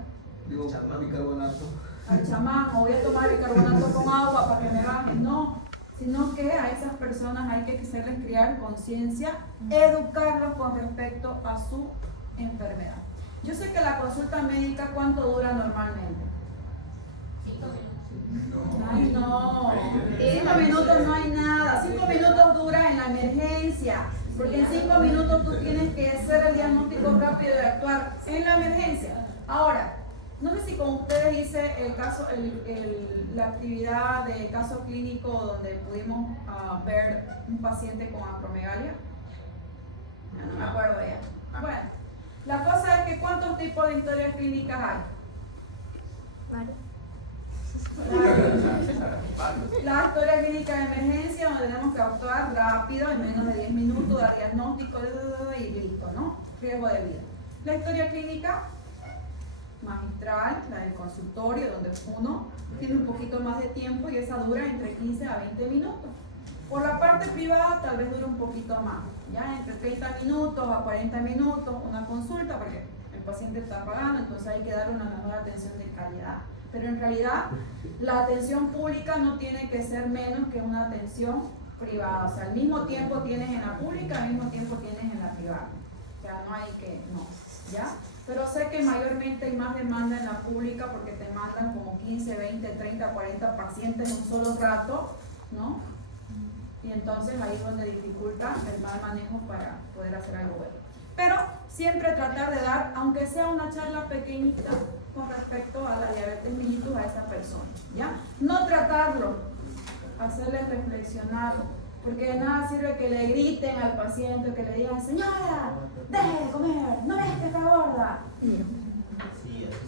Digo, bicarbonato. Al chamán, o voy a tomar bicarbonato con agua para que me baje. No, sino que a esas personas hay que hacerles crear conciencia, educarlos con respecto a su enfermedad. Yo sé que la consulta médica, ¿cuánto dura normalmente? 5 minutos. Ay, no. 5 minutos no hay nada. 5 minutos dura en la emergencia. Porque en 5 minutos tú tienes que hacer el diagnóstico rápido y actuar en la emergencia. Ahora, no sé si con ustedes hice el caso, la actividad de caso clínico donde pudimos ver un paciente con acromegalia. No me acuerdo ya. Bueno, la cosa es que ¿cuántos tipos de historias clínicas hay? Vale. La historia clínica de emergencia, donde tenemos que actuar rápido, en menos de 10 minutos, dar diagnóstico y listo, ¿no? Riesgo de vida. La historia clínica magistral, la del consultorio, donde uno tiene un poquito más de tiempo y esa dura entre 15 a 20 minutos. Por la parte privada tal vez dure un poquito más, ya entre 30 minutos a 40 minutos, una consulta, porque el paciente está pagando, entonces hay que dar una mejor atención de calidad. Pero en realidad la atención pública no tiene que ser menos que una atención privada. O sea, al mismo tiempo tienes en la pública, al mismo tiempo tienes en la privada. O sea, no hay que, no, ¿ya? Pero sé que mayormente hay más demanda en la pública porque te mandan como 15, 20, 30, 40 pacientes en un solo rato, ¿no? Y entonces ahí es donde dificulta el mal manejo para poder hacer algo bueno. Pero siempre tratar de dar, aunque sea una charla pequeñita, con respecto a la diabetes mellitus a esa persona, ¿ya? No tratarlo, hacerle reflexionar, porque de nada sirve que le griten al paciente, que le digan, señora, deje de comer, no ves que está gorda.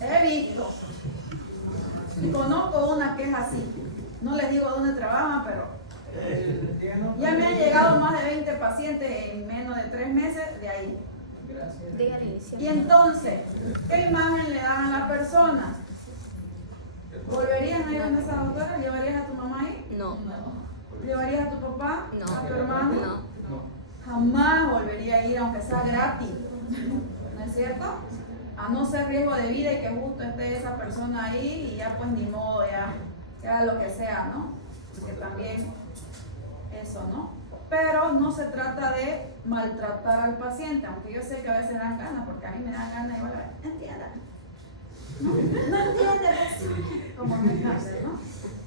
He visto, y conozco una que es así, no les digo dónde trabajan, pero ya me han llegado más de 20 pacientes en menos de 3 meses de ahí. Dígale inicio. Y entonces, ¿qué imagen le dan a la persona? ¿Volverías a ir donde esa doctora? ¿Llevarías a tu mamá ahí? No. ¿Llevarías a tu papá? No. ¿A tu hermano? No. Jamás volvería a ir, aunque sea gratis. ¿No es cierto? A no ser riesgo de vida y que justo esté esa persona ahí y ya pues ni modo, ya sea lo que sea, ¿no? Que también eso, ¿no? Pero no se trata de maltratar al paciente, aunque yo sé que a veces dan ganas, porque a mí me dan ganas igual, entiendan. No entiendes, como me encanta, ¿no?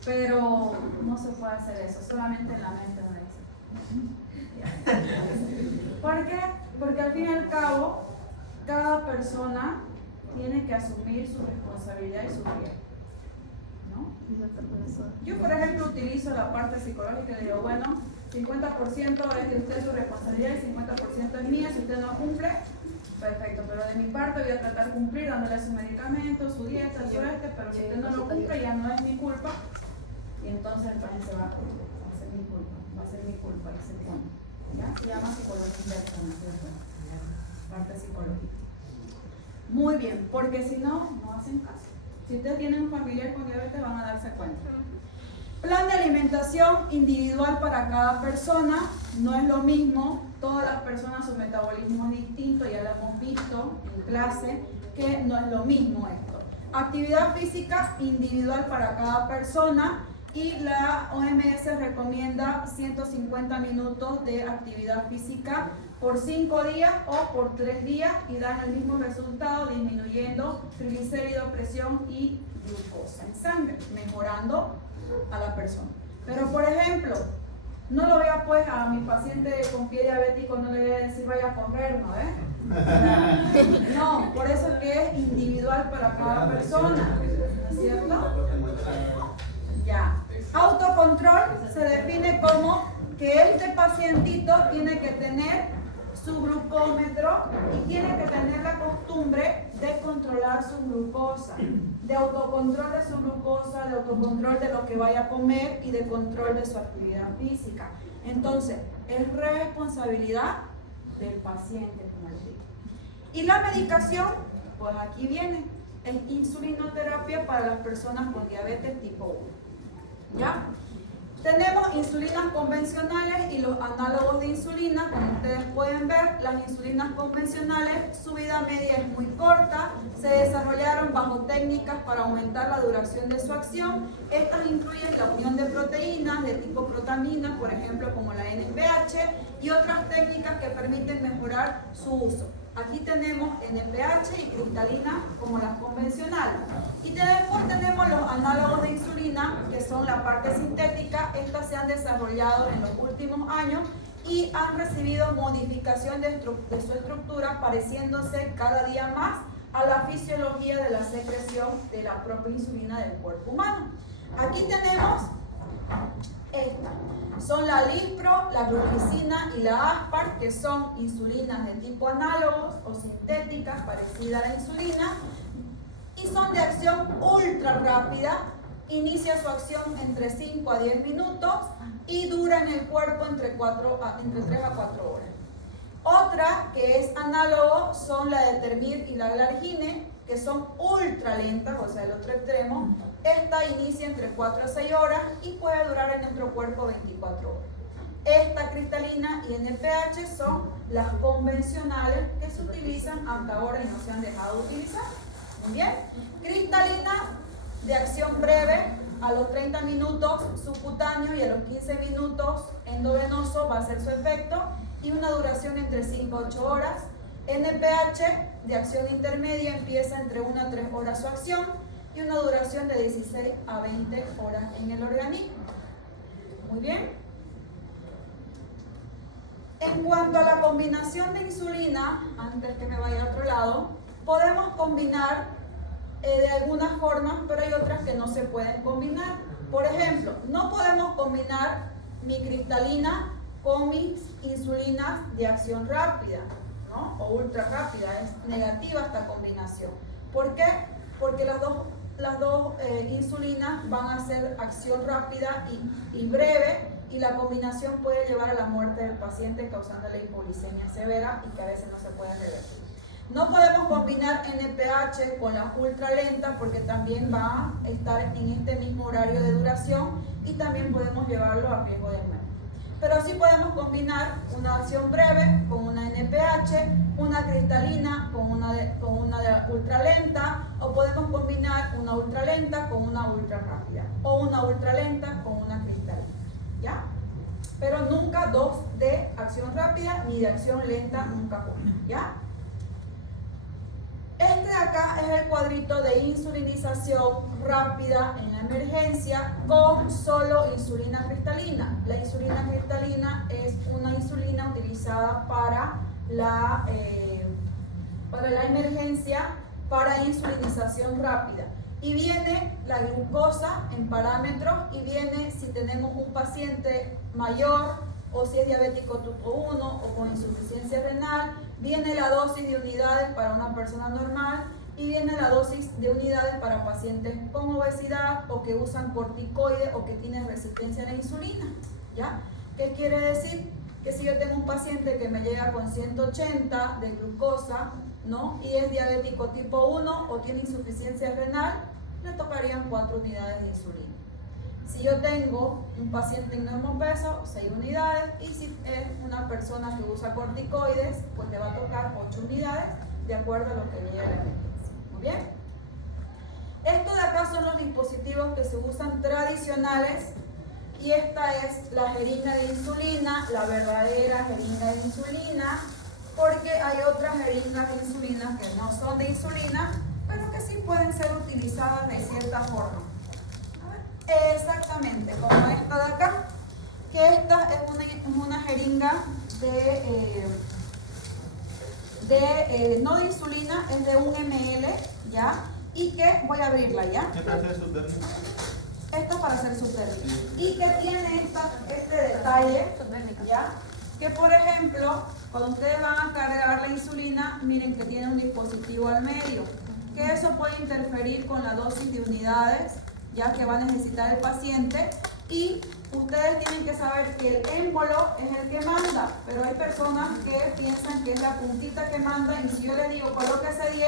Pero no se puede hacer eso, solamente en la mente no dice. ¿Por qué? Porque al fin y al cabo, cada persona tiene que asumir su responsabilidad y su riesgo, ¿no? Yo, por ejemplo, utilizo la parte psicológica y le digo, bueno, 50% es de usted su responsabilidad y 50% es mía. Si usted no cumple, perfecto, pero de mi parte voy a tratar de cumplir dándole su medicamento, su dieta, su pero si usted no lo cumple ya no es mi culpa y entonces el paciente se va a ser mi culpa, va a ser mi culpa y se pone, ¿ya? Se llama psicología inversa, ¿no es cierto? Parte psicológica. Muy bien, porque si no, no hacen caso. Si ustedes tienen un familiar con diabetes van a darse cuenta. Plan de alimentación individual para cada persona. No es lo mismo, todas las personas su metabolismo es distinto, ya lo hemos visto en clase, que no es lo mismo esto. Actividad física individual para cada persona y la OMS recomienda 150 minutos de actividad física por 5 días o por 3 días y dan el mismo resultado, disminuyendo triglicéridos, presión y glucosa en sangre, mejorando a la persona. Pero por ejemplo, no lo voy a pues a mi paciente con pie diabético, no le voy a decir vaya a correr, ¿no? No, por eso es que es individual para cada persona, ¿no es cierto? Ya. Autocontrol se define como que este pacientito tiene que tener su glucómetro y tiene que tener la costumbre de controlar su glucosa, de autocontrol de su glucosa, de autocontrol de lo que vaya a comer y de control de su actividad física. Entonces, es responsabilidad del paciente, como les digo. Y la medicación, pues aquí viene, es insulinoterapia para las personas con diabetes tipo 1. ¿Ya? Tenemos insulinas convencionales y los análogos de insulina. Como ustedes pueden ver, las insulinas convencionales, su vida media es muy corta, se desarrollaron bajo técnicas para aumentar la duración de su acción. Estas incluyen la unión de proteínas de tipo protamina, por ejemplo, como la NPH, y otras técnicas que permiten mejorar su uso. Aquí tenemos NPH y cristalina como las convencionales. Y después tenemos los análogos de insulina, que son la parte sintética. Estas se han desarrollado en los últimos años y han recibido modificación de su estructura, pareciéndose cada día más a la fisiología de la secreción de la propia insulina del cuerpo humano. Aquí tenemos esta. Son la Lispro, la glucicina y la Aspart, que son insulinas de tipo análogos o sintéticas parecidas a la insulina y son de acción ultra rápida. Inicia su acción entre 5 a 10 minutos y dura en el cuerpo entre 3 a 4 horas. Otra que es análogo son la Determir y la Glargine, que son ultra lentas, o sea, el otro extremo. Esta inicia entre 4 a 6 horas y puede durar en nuestro cuerpo 24 horas. Esta cristalina y NPH son las convencionales que se utilizan hasta ahora y no se han dejado de utilizar. Muy bien. Cristalina de acción breve, a los 30 minutos subcutáneo y a los 15 minutos endovenoso va a ser su efecto y una duración entre 5 a 8 horas. NPH de acción intermedia empieza entre 1 a 3 horas su acción y una duración de 16 a 20 horas en el organismo. Muy bien. En cuanto a la combinación de insulina, antes que me vaya a otro lado, podemos combinar de algunas formas, pero hay otras que no se pueden combinar. Por ejemplo, no podemos combinar mi cristalina con mis insulinas de acción rápida, ¿no? O ultra rápida. Es negativa esta combinación. ¿Por qué? Porque las dos insulinas van a hacer acción rápida y breve, y la combinación puede llevar a la muerte del paciente causando la hipoglicemia severa y que a veces no se puede revertir. No podemos combinar NPH con las ultralentas porque también va a estar en este mismo horario de duración y también podemos llevarlo a riesgo de muerte. Pero sí podemos combinar una acción breve con una NPH, una cristalina con una ultralenta, o podemos combinar una ultralenta con una ultra rápida o una ultralenta con una cristalina, ¿ya? Pero nunca dos de acción rápida ni de acción lenta, nunca juntas, ¿ya? Este de acá es el cuadrito de insulinización rápida en la emergencia con solo insulina cristalina. La insulina cristalina es una insulina utilizada para la emergencia, para insulinización rápida. Y viene la glucosa en parámetros y viene si tenemos un paciente mayor o si es diabético tipo 1 o con insuficiencia renal. Viene la dosis de unidades para una persona normal y viene la dosis de unidades para pacientes con obesidad o que usan corticoides o que tienen resistencia a la insulina, ¿ya? ¿Qué quiere decir? Que si yo tengo un paciente que me llega con 180 de glucosa, ¿no? Y es diabético tipo 1 o tiene insuficiencia renal, le tocarían 4 unidades de insulina. Si yo tengo un paciente en normo peso, 6 unidades, y si es una persona que usa corticoides, pues le va a tocar 8 unidades de acuerdo a lo que diga la evidencia. Muy bien. Estos de acá son los dispositivos que se usan tradicionales, y esta es la jeringa de insulina, la verdadera jeringa de insulina, porque hay otras jeringas de insulina que no son de insulina, pero que sí pueden ser utilizadas de cierta forma. Exactamente, como esta de acá, que esta es una jeringa no de insulina, es de 1 ml, ¿ya? Y que voy a abrirla, ¿ya? ¿Qué para hacer su término? Esto para hacer su término. Y que tiene este detalle, ¿ya? Que por ejemplo, cuando ustedes van a cargar la insulina, miren que tiene un dispositivo al medio, que eso puede interferir con la dosis de unidades, ya que va a necesitar el paciente, y ustedes tienen que saber que el émbolo es el que manda, pero hay personas que piensan que es la puntita que manda, y si yo les digo colóquese 10,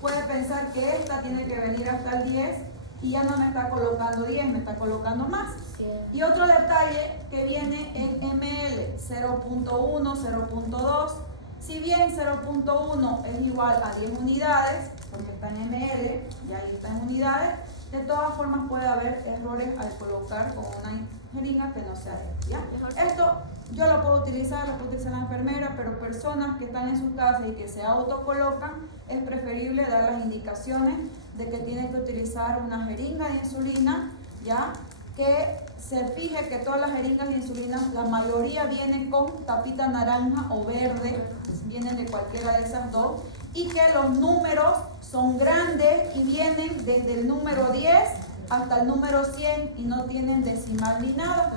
puede pensar que esta tiene que venir hasta el 10 y ya no me está colocando 10, me está colocando más. Sí. Y otro detalle que viene en ml, 0.1, 0.2, si bien 0.1 es igual a 10 unidades, porque está en ml y ahí está en unidades, de todas formas puede haber errores al colocar con una jeringa que no sea esta, ¿ya? Esto yo lo puedo utilizar la enfermera, pero personas que están en sus casas y que se autocolocan, es preferible dar las indicaciones de que tienen que utilizar una jeringa de insulina, ¿ya? Que se fije que todas las jeringas de insulina, la mayoría vienen con tapita naranja o verde, vienen de cualquiera de esas dos, y que los números son grandes y vienen desde el número 10 hasta el número 100 y no tienen decimal ni nada.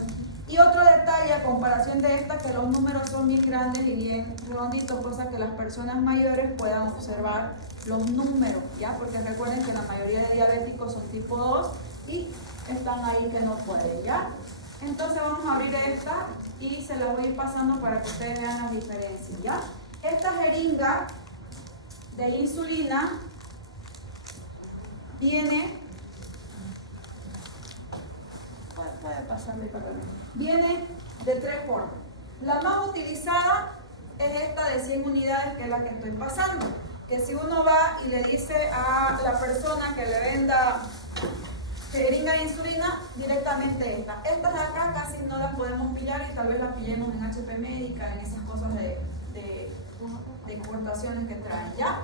Y otro detalle a comparación de esta, que los números son bien grandes y bien redonditos, cosa que las personas mayores puedan observar los números, ¿ya? Porque recuerden que la mayoría de diabéticos son tipo 2 y están ahí que no pueden, ¿ya? Entonces vamos a abrir esta y se las voy a ir pasando para que ustedes vean las diferencias, ¿ya? Esta jeringa de insulina viene, puede pasarme para acá, viene de 3 formas. La más utilizada es esta de 100 unidades, que es la que estoy pasando, que si uno va y le dice a la persona que le venda jeringa de insulina, directamente esta. Estas de acá casi no las podemos pillar y tal vez las pillemos en HP Médica, en esas cosas de exportaciones que traen, ¿ya?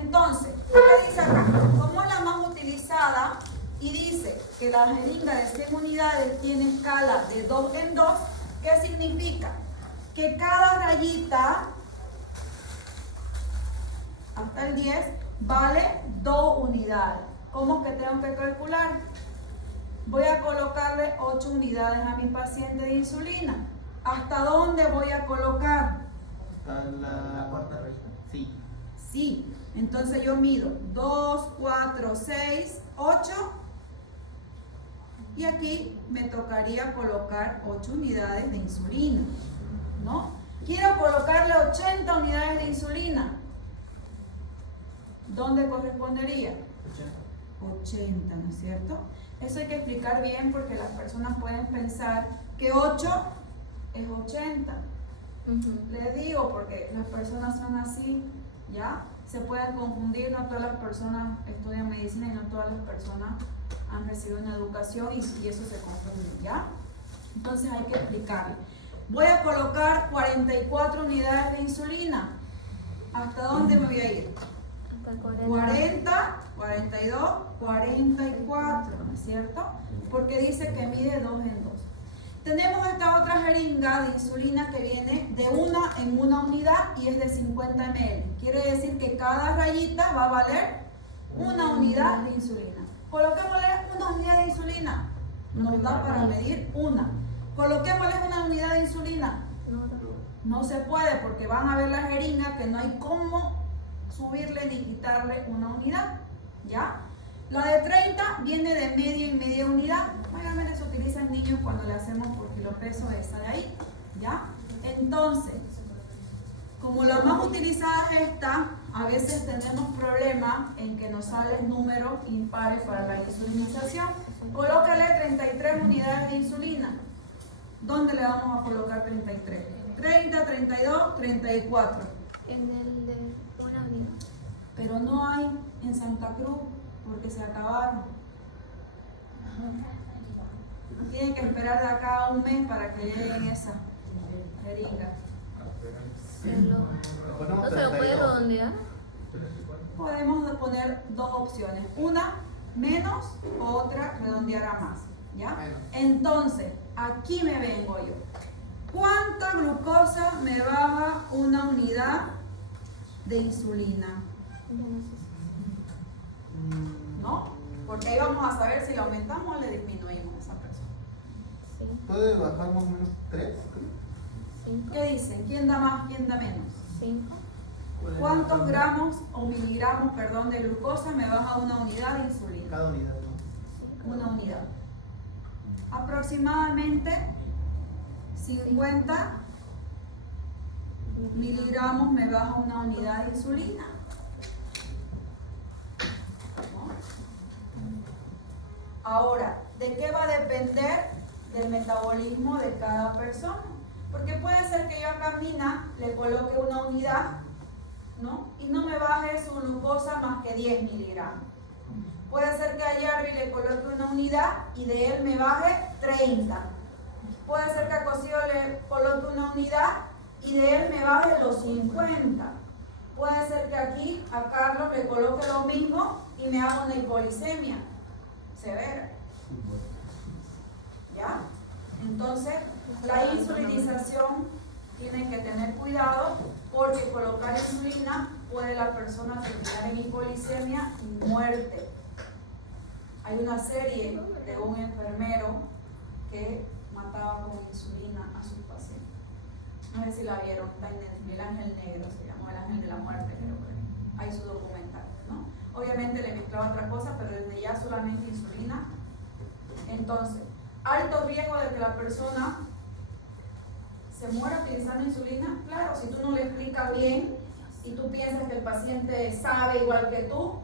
Entonces, ¿qué dice acá? Como es la más utilizada y dice que la jeringa de 100 unidades tiene escala de 2 en 2, ¿qué significa? Que cada rayita hasta el 10 vale 2 unidades. ¿Cómo que tengo que calcular? Voy a colocarle 8 unidades a mi paciente de insulina. ¿Hasta dónde voy a colocar? Hasta la cuarta rayita. Sí. Sí. Entonces yo mido 2, 4, 6, 8. Y aquí me tocaría colocar 8 unidades de insulina, ¿no? Quiero colocarle 80 unidades de insulina. ¿Dónde correspondería? 80, ¿no es cierto? Eso hay que explicar bien porque las personas pueden pensar que 8 es 80. Les digo porque las personas son así, ¿ya? Se pueden confundir, no todas las personas estudian medicina y no todas las personas han recibido una educación y eso se confunde, ¿ya? Entonces hay que explicarle. Voy a colocar 44 unidades de insulina. ¿Hasta dónde me voy a ir? 40, 42, 44, ¿no es cierto? Porque dice que mide 2 en 2. Tenemos esta otra jeringa de insulina que viene de 1 en 1 unidad y es de 50 ml. Quiere decir que cada rayita va a valer 1 unidad de insulina. Coloquémosle 1 unidad de insulina. Nos da para medir 1. Coloquémosle 1 unidad de insulina. No se puede porque van a ver la jeringa que no hay cómo subirle ni quitarle 1 unidad, ¿ya? La de 30 viene de media y media unidad. Mayormente se utiliza en niños cuando le hacemos por kilopeso esa de ahí, ¿ya? Entonces, como la más utilizada es esta, a veces tenemos problemas en que nos salen números impares para la insulinización. Colócale 33 unidades de insulina. ¿Dónde le vamos a colocar 33? 30, 32, 34. En el de una unidad. Pero no hay en Santa Cruz porque se acabaron. Tienen que esperar de acá a un mes para que lleguen esas jeringas. ¿No se lo puede redondear? Podemos poner dos opciones, una menos, otra redondear a más, ¿ya? Menos. Entonces, aquí me vengo yo. ¿Cuánta glucosa me baja una unidad de insulina? ¿No? Porque ahí vamos a saber si le aumentamos o le disminuimos a esa persona. Sí. ¿Puede bajar más o menos 3? 5. ¿Qué dicen? ¿Quién da más, quién da menos? 5. ¿Cuántos gramos o miligramos, perdón, de glucosa me baja una unidad de insulina? Cada unidad, ¿no? Una unidad. Aproximadamente 50 miligramos me baja una unidad de insulina. ¿No? Ahora, ¿de qué va a depender? Del metabolismo de cada persona. Porque puede ser que yo a Camina le coloque una unidad, ¿no? Y no me baje su glucosa más que 10 miligramos. Puede ser que a Jerry le coloque una unidad y de él me baje 30. Puede ser que a Cosío le coloque una unidad y de él me baje los 50. Puede ser que aquí a Carlos le coloque lo mismo y me haga una hipoglicemia severa. ¿Ya? Entonces, la insulinización tiene que tener cuidado porque colocar insulina puede la persona terminar en hipoglicemia y muerte. Hay una serie de un enfermero que mataba con insulina a sus pacientes. No sé si la vieron, está en Netflix, El Ángel Negro, se llamó El Ángel de la Muerte, creo que hay su documental, ¿no? Obviamente le mezclaba otra cosa, pero desde ya solamente insulina. Entonces, alto riesgo de que la persona se muera utilizando insulina. Claro, si tú no le explicas bien y tú piensas que el paciente sabe igual que tú,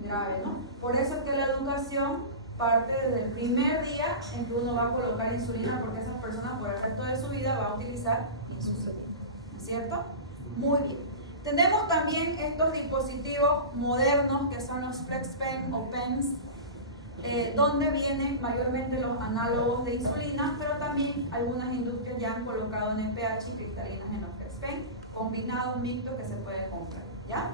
grave, ¿no? Por eso es que la educación parte desde el primer día en que uno va a colocar insulina, porque esa persona por el resto de su vida va a utilizar insulina, ¿no es cierto? Muy bien. Tenemos también estos dispositivos modernos que son los FlexPen o PENS, donde vienen mayormente los análogos de insulina, pero también algunas industrias ya han colocado NPH y cristalinas en los FlexPen, combinados, mixtos, que se puede comprar, ¿ya?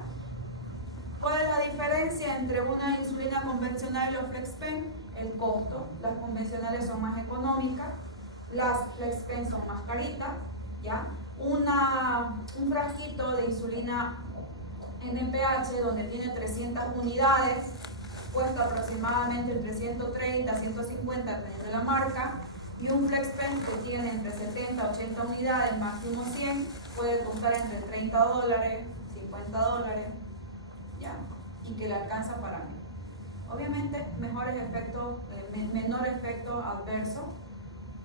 ¿Cuál es la diferencia entre una insulina convencional y los FlexPen? El costo. Las convencionales son más económicas, las FlexPen son más caritas, ¿ya? Un frasquito de insulina NPH donde tiene 300 unidades cuesta aproximadamente entre 130 a 150 dependiendo de la marca, y un FlexPen que tiene entre 70 a 80 unidades, máximo 100, puede costar entre $30, $50, ¿ya? Y que le alcanza para mí. Obviamente menor efecto adverso,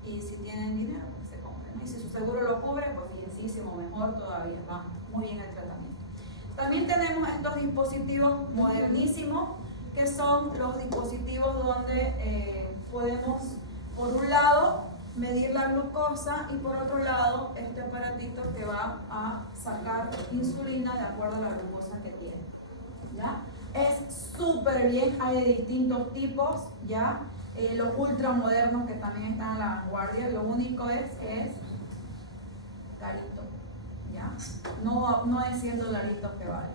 y si tienen dinero pues se compren, ¿no? Y si su seguro lo cubre, pues bienísimo, mejor todavía, va muy bien el tratamiento. También tenemos estos dispositivos modernísimos, que son los dispositivos donde podemos, por un lado, medir la glucosa y por otro lado, este aparatito que va a sacar insulina de acuerdo a la glucosa que tiene, ¿ya? Es súper bien, hay de distintos tipos, ¿ya? Los ultramodernos que también están a la vanguardia, lo único es carito, ¿ya? No es $100 que vale.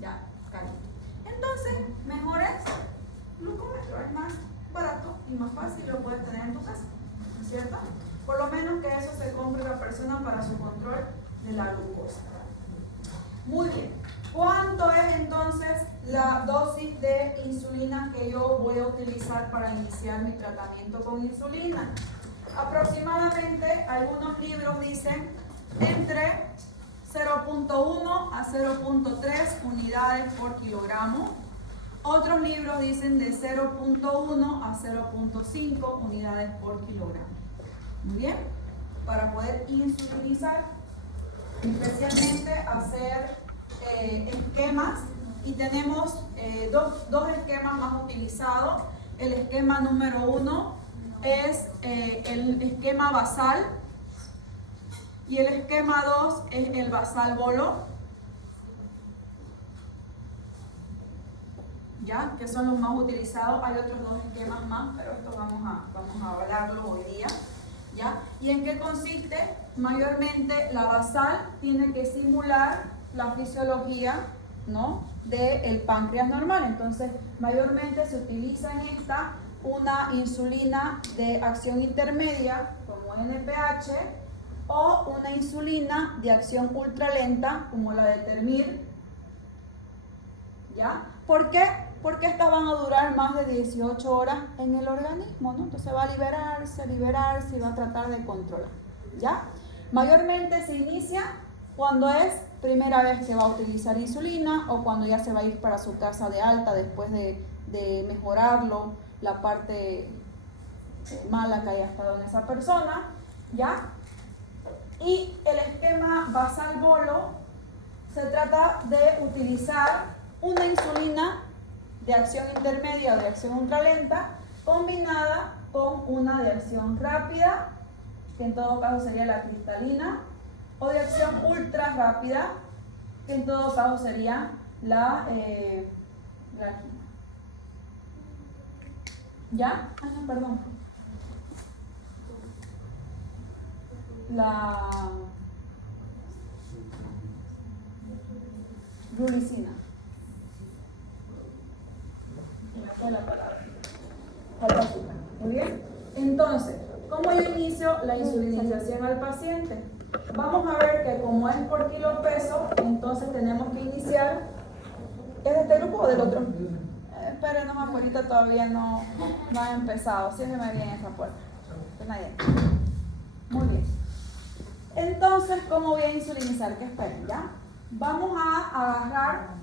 Ya, carito. Entonces, mejor es glucómetro, es más barato y más fácil, lo puedes tener en tu casa, ¿no es cierto? Por lo menos que eso se compre la persona para su control de la glucosa. Muy bien. ¿Cuánto es entonces la dosis de insulina que yo voy a utilizar para iniciar mi tratamiento con insulina? Aproximadamente, algunos libros dicen entre 0.1 a 0.3 unidades por kilogramo. Otros libros dicen de 0.1 a 0.5 unidades por kilogramo. Muy bien. Para poder insulinizar, especialmente hacer esquemas Y tenemos dos esquemas más utilizados. El esquema número 1 es el esquema basal y el esquema 2 es el basal bolo. ¿Ya? Que son los más utilizados. Hay otros dos esquemas más, pero esto vamos a hablarlo hoy día. ¿Ya? ¿Y en qué consiste? Mayormente la basal tiene que simular la fisiología, ¿no?, del páncreas normal. Entonces, mayormente se utiliza en esta una insulina de acción intermedia, como NPH, o una insulina de acción ultralenta, como la de Termir. ¿Ya? ¿Por qué? Porque estas van a durar más de 18 horas en el organismo, ¿no? Entonces va a liberarse y va a tratar de controlar, ¿ya? Mayormente se inicia cuando es primera vez que va a utilizar insulina o cuando ya se va a ir para su casa de alta después de mejorarlo, la parte mala que haya estado en esa persona, ¿ya? Y el esquema basal bolo se trata de utilizar una insulina de acción intermedia o de acción ultralenta combinada con una de acción rápida, que en todo caso sería la cristalina, o de acción ultra rápida, que en todo caso sería la glargina. ¿Ya? Ah, no, perdón. La rulicina. La palabra. Falta azúcar. Muy bien. Entonces, ¿cómo yo inicio la insulinización al paciente? Vamos a ver que como es por kilo peso, entonces tenemos que iniciar. ¿Es de este grupo o del otro? Espérenos, ahorita todavía no ha empezado. Ciérreme bien esa puerta. Nadie. Muy bien. Entonces, ¿cómo voy a insulinizar? Que esperen, ¿ya? Vamos a agarrar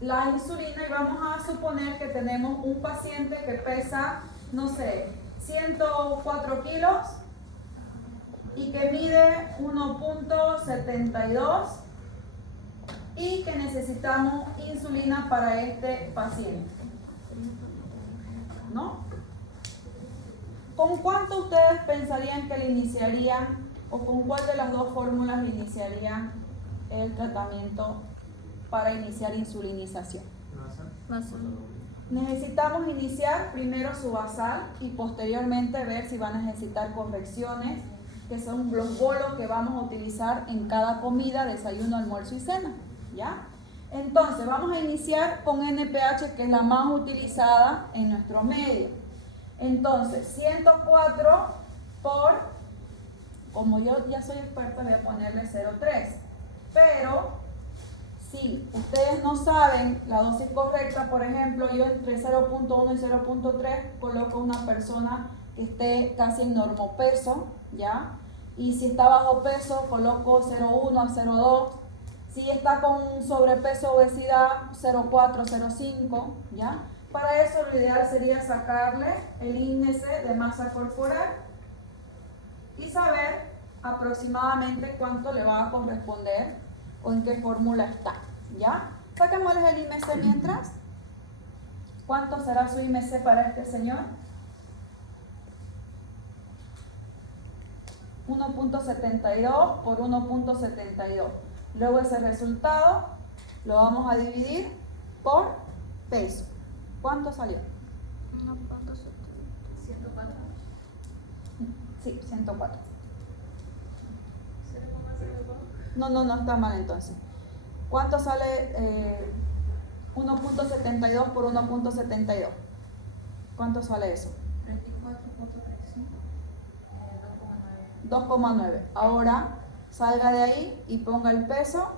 la insulina y vamos a suponer que tenemos un paciente que pesa, no sé, 104 kilos y que mide 1.72 y que necesitamos insulina para este paciente, ¿no? ¿Con cuánto ustedes pensarían que le iniciarían o con cuál de las dos fórmulas le iniciarían el tratamiento para iniciar insulinización? Basal. Necesitamos iniciar primero su basal y posteriormente ver si van a necesitar correcciones, que son los bolos que vamos a utilizar en cada comida, desayuno, almuerzo y cena, ¿ya? Entonces vamos a iniciar con NPH, que es la más utilizada en nuestro medio. Entonces 104 por, como yo ya soy experta, voy a ponerle 0,3, pero si ustedes no saben la dosis correcta, por ejemplo, yo entre 0.1 y 0.3 coloco una persona que esté casi en normopeso, ¿ya? Y si está bajo peso, coloco 0.1 a 0.2. Si está con sobrepeso, obesidad, 0.4, 0.5, ¿ya? Para eso lo ideal sería sacarle el índice de masa corporal y saber aproximadamente cuánto le va a corresponder o en qué fórmula está, ¿ya? Sacámosles el IMC mientras. ¿Cuánto será su IMC para este señor? 1.72 por 1.72. Luego ese resultado lo vamos a dividir por peso. ¿Cuánto salió? 104. Sí, 104. No está mal entonces. ¿Cuánto sale 1.72 por 1.72? ¿Cuánto sale eso? 2,9. Ahora salga de ahí y ponga el peso.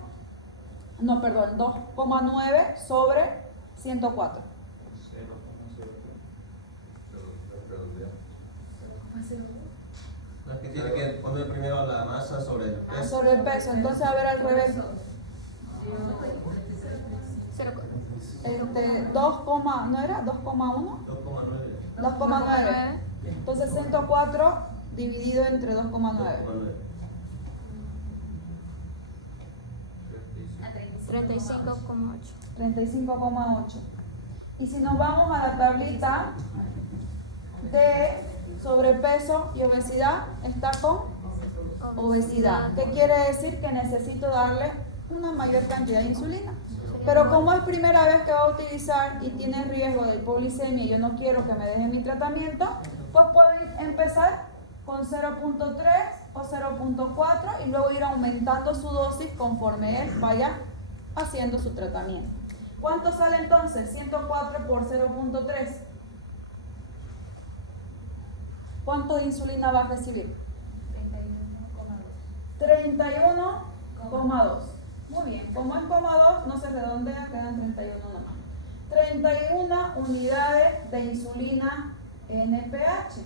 No, perdón, 2,9 sobre 104. No, es que tiene que poner primero la masa sobre el peso. Sobre el peso, entonces a ver al revés. 2, ¿no era? 2,1. 2,9. 2,9. Entonces 104 dividido entre 2,9. 35,8. 35,8. Y si nos vamos a la tablita de sobrepeso y obesidad, está con obesidad. ¿Qué quiere decir? Que necesito darle una mayor cantidad de insulina. Pero como es primera vez que va a utilizar y tiene riesgo de hipoglicemia y yo no quiero que me deje mi tratamiento, pues puedo empezar con 0.3 o 0.4 y luego ir aumentando su dosis conforme él vaya haciendo su tratamiento. ¿Cuánto sale entonces? 104 por 0.3. ¿Cuánto de insulina va a recibir? 31,2. Muy bien, como es 2, no se redondea, quedan 31 nomás. 31 unidades de insulina NPH.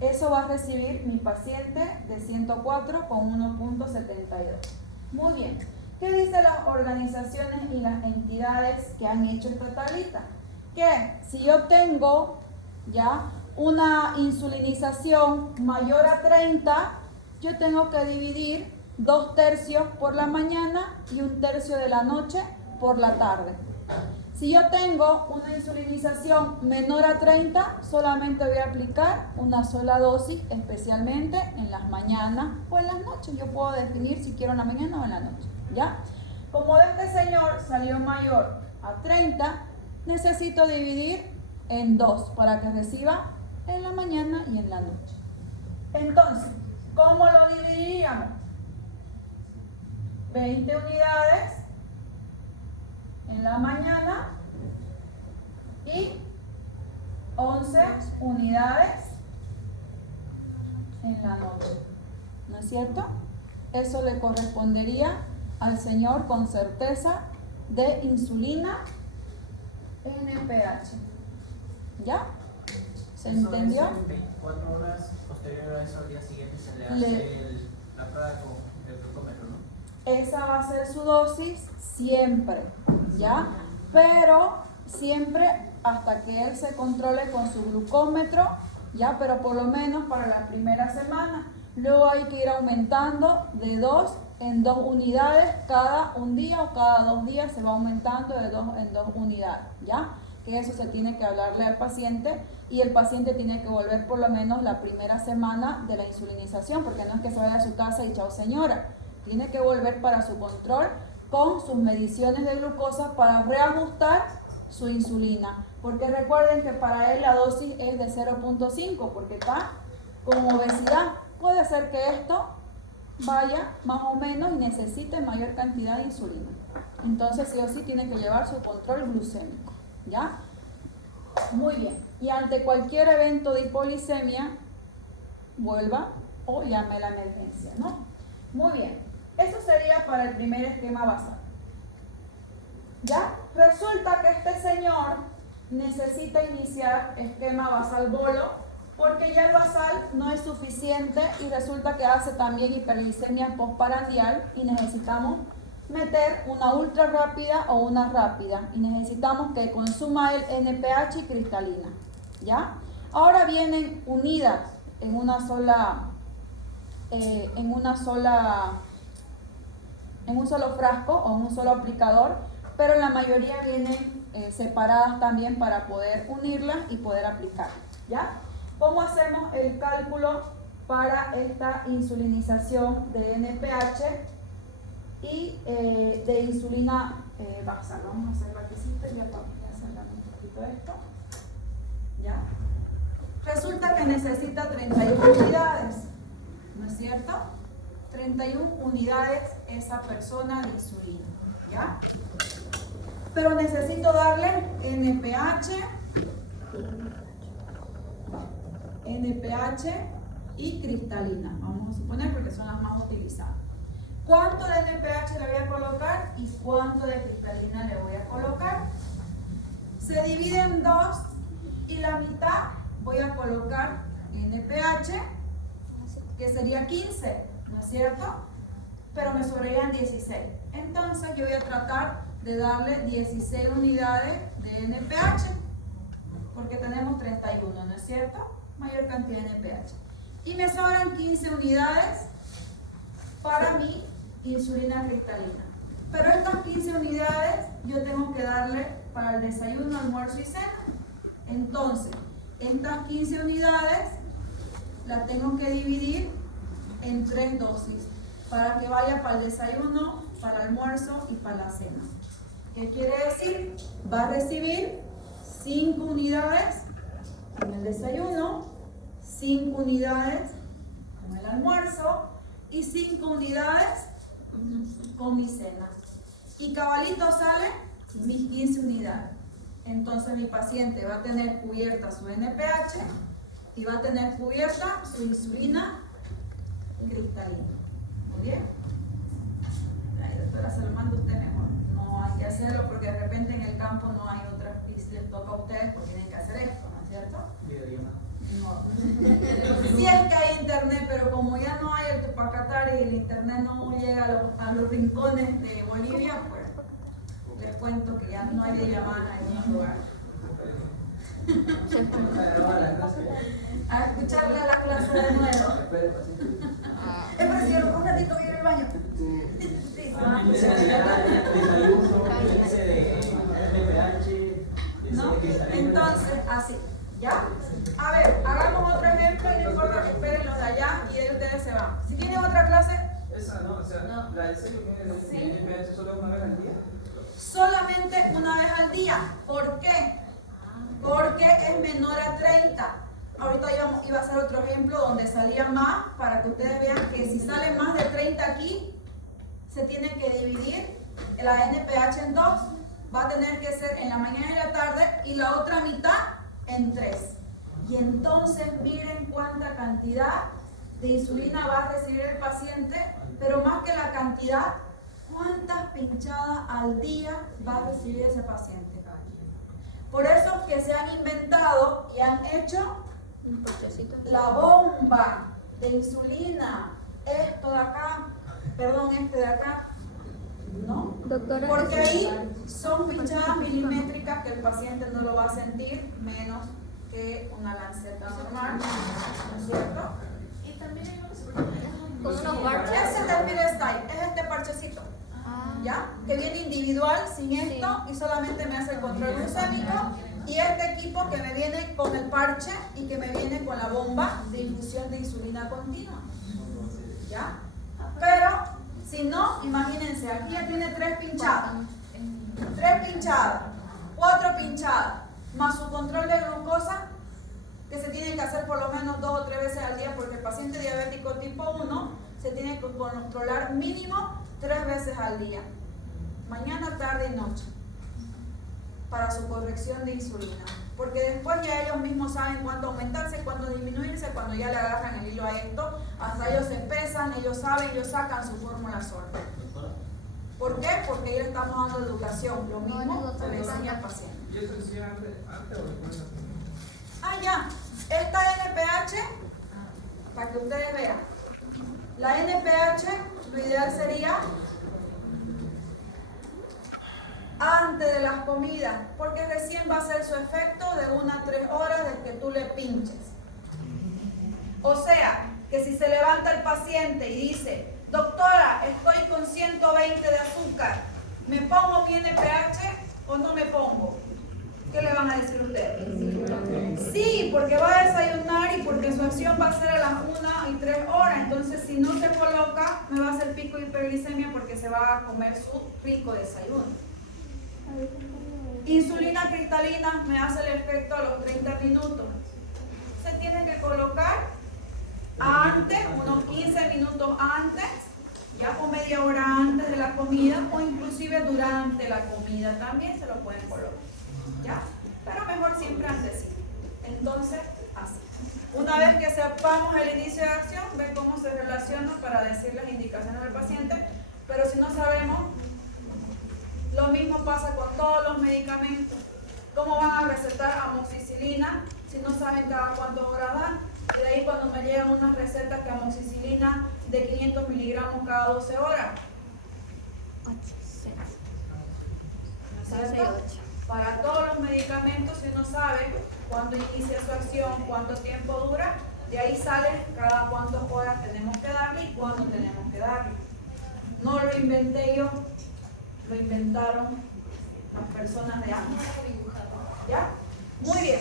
Eso va a recibir mi paciente de 104 con 1.72. Muy bien. ¿Qué dicen las organizaciones y las entidades que han hecho esta tablita? Que si yo tengo ya una insulinización mayor a 30, yo tengo que dividir 2/3 por la mañana y 1/3 de la noche por la tarde. Si yo tengo una insulinización menor a 30, solamente voy a aplicar una sola dosis, especialmente en las mañanas o en las noches. Yo puedo definir si quiero en la mañana o en la noche, ¿ya? Como de este señor salió mayor a 30, necesito dividir en 2 para que reciba en la mañana y en la noche. Entonces, ¿cómo lo dividiríamos? 20 unidades en la mañana y 11 unidades en la noche. ¿No es cierto? Eso le correspondería al señor con certeza de insulina NPH. ¿Ya? ¿Se entendió? En 24 horas posterior a eso, al día siguiente se le hace la prueba con el glucómetro, ¿no? Esa va a ser su dosis siempre, ¿ya? Pero siempre hasta que él se controle con su glucómetro, ¿ya? Pero por lo menos para la primera semana. Luego hay que ir aumentando de 2 en 2 unidades cada un día o cada 2 días se va aumentando de 2 en 2 unidades, ¿ya? Que eso se tiene que hablarle al paciente y el paciente tiene que volver por lo menos la primera semana de la insulinización, porque no es que se vaya a su casa y chao señora, tiene que volver para su control con sus mediciones de glucosa para reajustar su insulina, porque recuerden que para él la dosis es de 0.5 porque está con obesidad. Puede ser que esto vaya más o menos y necesite mayor cantidad de insulina, entonces sí o sí tiene que llevar su control glucémico, ¿ya? Muy bien, y ante cualquier evento de hipoglicemia vuelva o llame a la emergencia, ¿no? Muy bien, eso sería para el primer esquema basal. ¿Ya? Resulta que este señor necesita iniciar esquema basal bolo porque ya el basal no es suficiente y resulta que hace también hiperglicemia postprandial y necesitamos meter una ultra rápida o una rápida y necesitamos que consuma el NPH y cristalina, ¿ya? Ahora vienen unidas en un solo frasco o en un solo aplicador, pero la mayoría vienen separadas también para poder unirlas y poder aplicar, ¿ya? ¿Cómo hacemos el cálculo para esta insulinización de NPH y de insulina basal? Vamos a hacer la quesita y ya vamos a cerrar un poquito esto, ¿ya? Resulta que necesita 31 unidades, ¿no es cierto? 31 unidades esa persona de insulina, ¿ya? Pero necesito darle NPH y cristalina, vamos a suponer porque son las más utilizadas. ¿Cuánto de NPH le voy a colocar y cuánto de cristalina le voy a colocar? Se divide en 2 y la mitad voy a colocar NPH, que sería 15, ¿no es cierto? Pero me sobrarían 16. Entonces yo voy a tratar de darle 16 unidades de NPH, porque tenemos 31, ¿no es cierto? Mayor cantidad de NPH. Y me sobran 15 unidades para mi insulina cristalina. Pero estas 15 unidades yo tengo que darle para el desayuno, almuerzo y cena. Entonces, estas 15 unidades las tengo que dividir en 3 dosis para que vaya para el desayuno, para el almuerzo y para la cena. ¿Qué quiere decir? Va a recibir 5 unidades con el desayuno, 5 unidades con el almuerzo y 5 unidades con mi cena. Y cabalito sale mis 15 unidades. Entonces mi paciente va a tener cubierta su NPH y va a tener cubierta su insulina cristalina. ¿Muy bien? Ahí, doctora, se lo manda usted mejor. No hay que hacerlo porque de repente en el campo no hay otras y les toca a ustedes porque tienen que hacer esto, ¿no es cierto? No. Sí es que hay internet, pero como ya no hay el Tupacatar y el internet no llega a los rincones de Bolivia, pues les cuento que ya no hay de llamada en ningún lugar. A escucharle a la clase de nuevo. Es por si un ratito voy a ir al baño. Sí, se va a ¿no? Entonces, así, ¿ya? A ver, hagamos otro ejemplo y no importa que esperen los de allá y de ahí ustedes se van. Si tienen otra clase, Esa no, o sea, no. la de serio que Sí. tiene NPH solo una vez al día. solamente una vez al día. ¿Por qué? Porque es menor a 30. Ahorita iba a hacer otro ejemplo donde salía más, para que ustedes vean que si sale más de 30 aquí, se tiene que dividir la NPH en 2. Va a tener que ser en la mañana y la tarde y la otra mitad en 3. Y entonces miren cuánta cantidad de insulina va a recibir el paciente, pero más que la cantidad, cuántas pinchadas al día va a recibir ese paciente. Por eso es que se han inventado y han hecho la bomba de insulina, esto de acá, perdón, este de acá, ¿no? Doctora, Porque ahí son pinchadas milimétricas que el paciente no lo va a sentir, menos que una lanceta normal, ¿no es cierto? Y también hay unos con unos parches. Ese es el Feel Style, es este parchecito, ¿ya? Que viene individual, sin esto, y solamente me hace el control glucémico. Y este equipo que me viene con el parche y que me viene con la bomba de infusión de insulina continua, ¿ya? Pero, si no, imagínense, aquí ya tiene 3 pinchadas, 3 pinchadas, 4 pinchadas, más su control de glucosa, que se tiene que hacer por lo menos 2 o 3 veces al día, porque el paciente diabético tipo 1 se tiene que controlar mínimo 3 veces al día, mañana, tarde y noche, para su corrección de insulina. Porque después ya ellos mismos saben cuánto aumentarse, cuánto disminuirse, cuando ya le agarran el hilo a esto, hasta ellos se pesan, ellos saben, ellos sacan su fórmula sola. ¿Por qué? Porque ellos estamos dando educación, lo mismo se le enseña al paciente. ¿Y eso se hacía antes o después de la comida? Ah, ya. Esta NPH, para que ustedes vean, la NPH, lo ideal sería antes de las comidas, porque recién va a hacer su efecto de 1 a 3 horas desde que tú le pinches. O sea, que si se levanta el paciente y dice, doctora, estoy con 120 de azúcar, ¿me pongo mi NPH o no me pongo? ¿Qué le van a decir ustedes? Sí, porque va a desayunar y porque su acción va a ser a las 1 y 3 horas. Entonces, si no se coloca, me va a hacer pico de hiperglicemia porque se va a comer su rico desayuno. Insulina cristalina me hace el efecto a los 30 minutos. Se tiene que colocar antes, unos 15 minutos antes, ya o media hora antes de la comida, o inclusive durante la comida también se lo pueden colocar, ¿ya? Pero mejor siempre antes sí. Entonces, así. Una vez que sepamos el inicio de acción, ve cómo se relaciona para decir las indicaciones del paciente, pero si no sabemos, lo mismo pasa con todos los medicamentos. ¿Cómo van a recetar amoxicilina si no saben cada cuántas horas dan? De ahí cuando me llegan unas recetas que amoxicilina de 500 miligramos cada 12 horas. ¿No es cierto? Para todos los medicamentos, si uno sabe cuándo inicia su acción, cuánto tiempo dura, de ahí sale cada cuántas horas tenemos que darle y cuándo tenemos que darle. No lo inventé yo. lo inventaron las personas de antes. ¿Ya? Muy bien.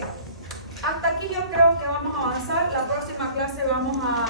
Hasta aquí yo creo que vamos a avanzar. La próxima clase vamos a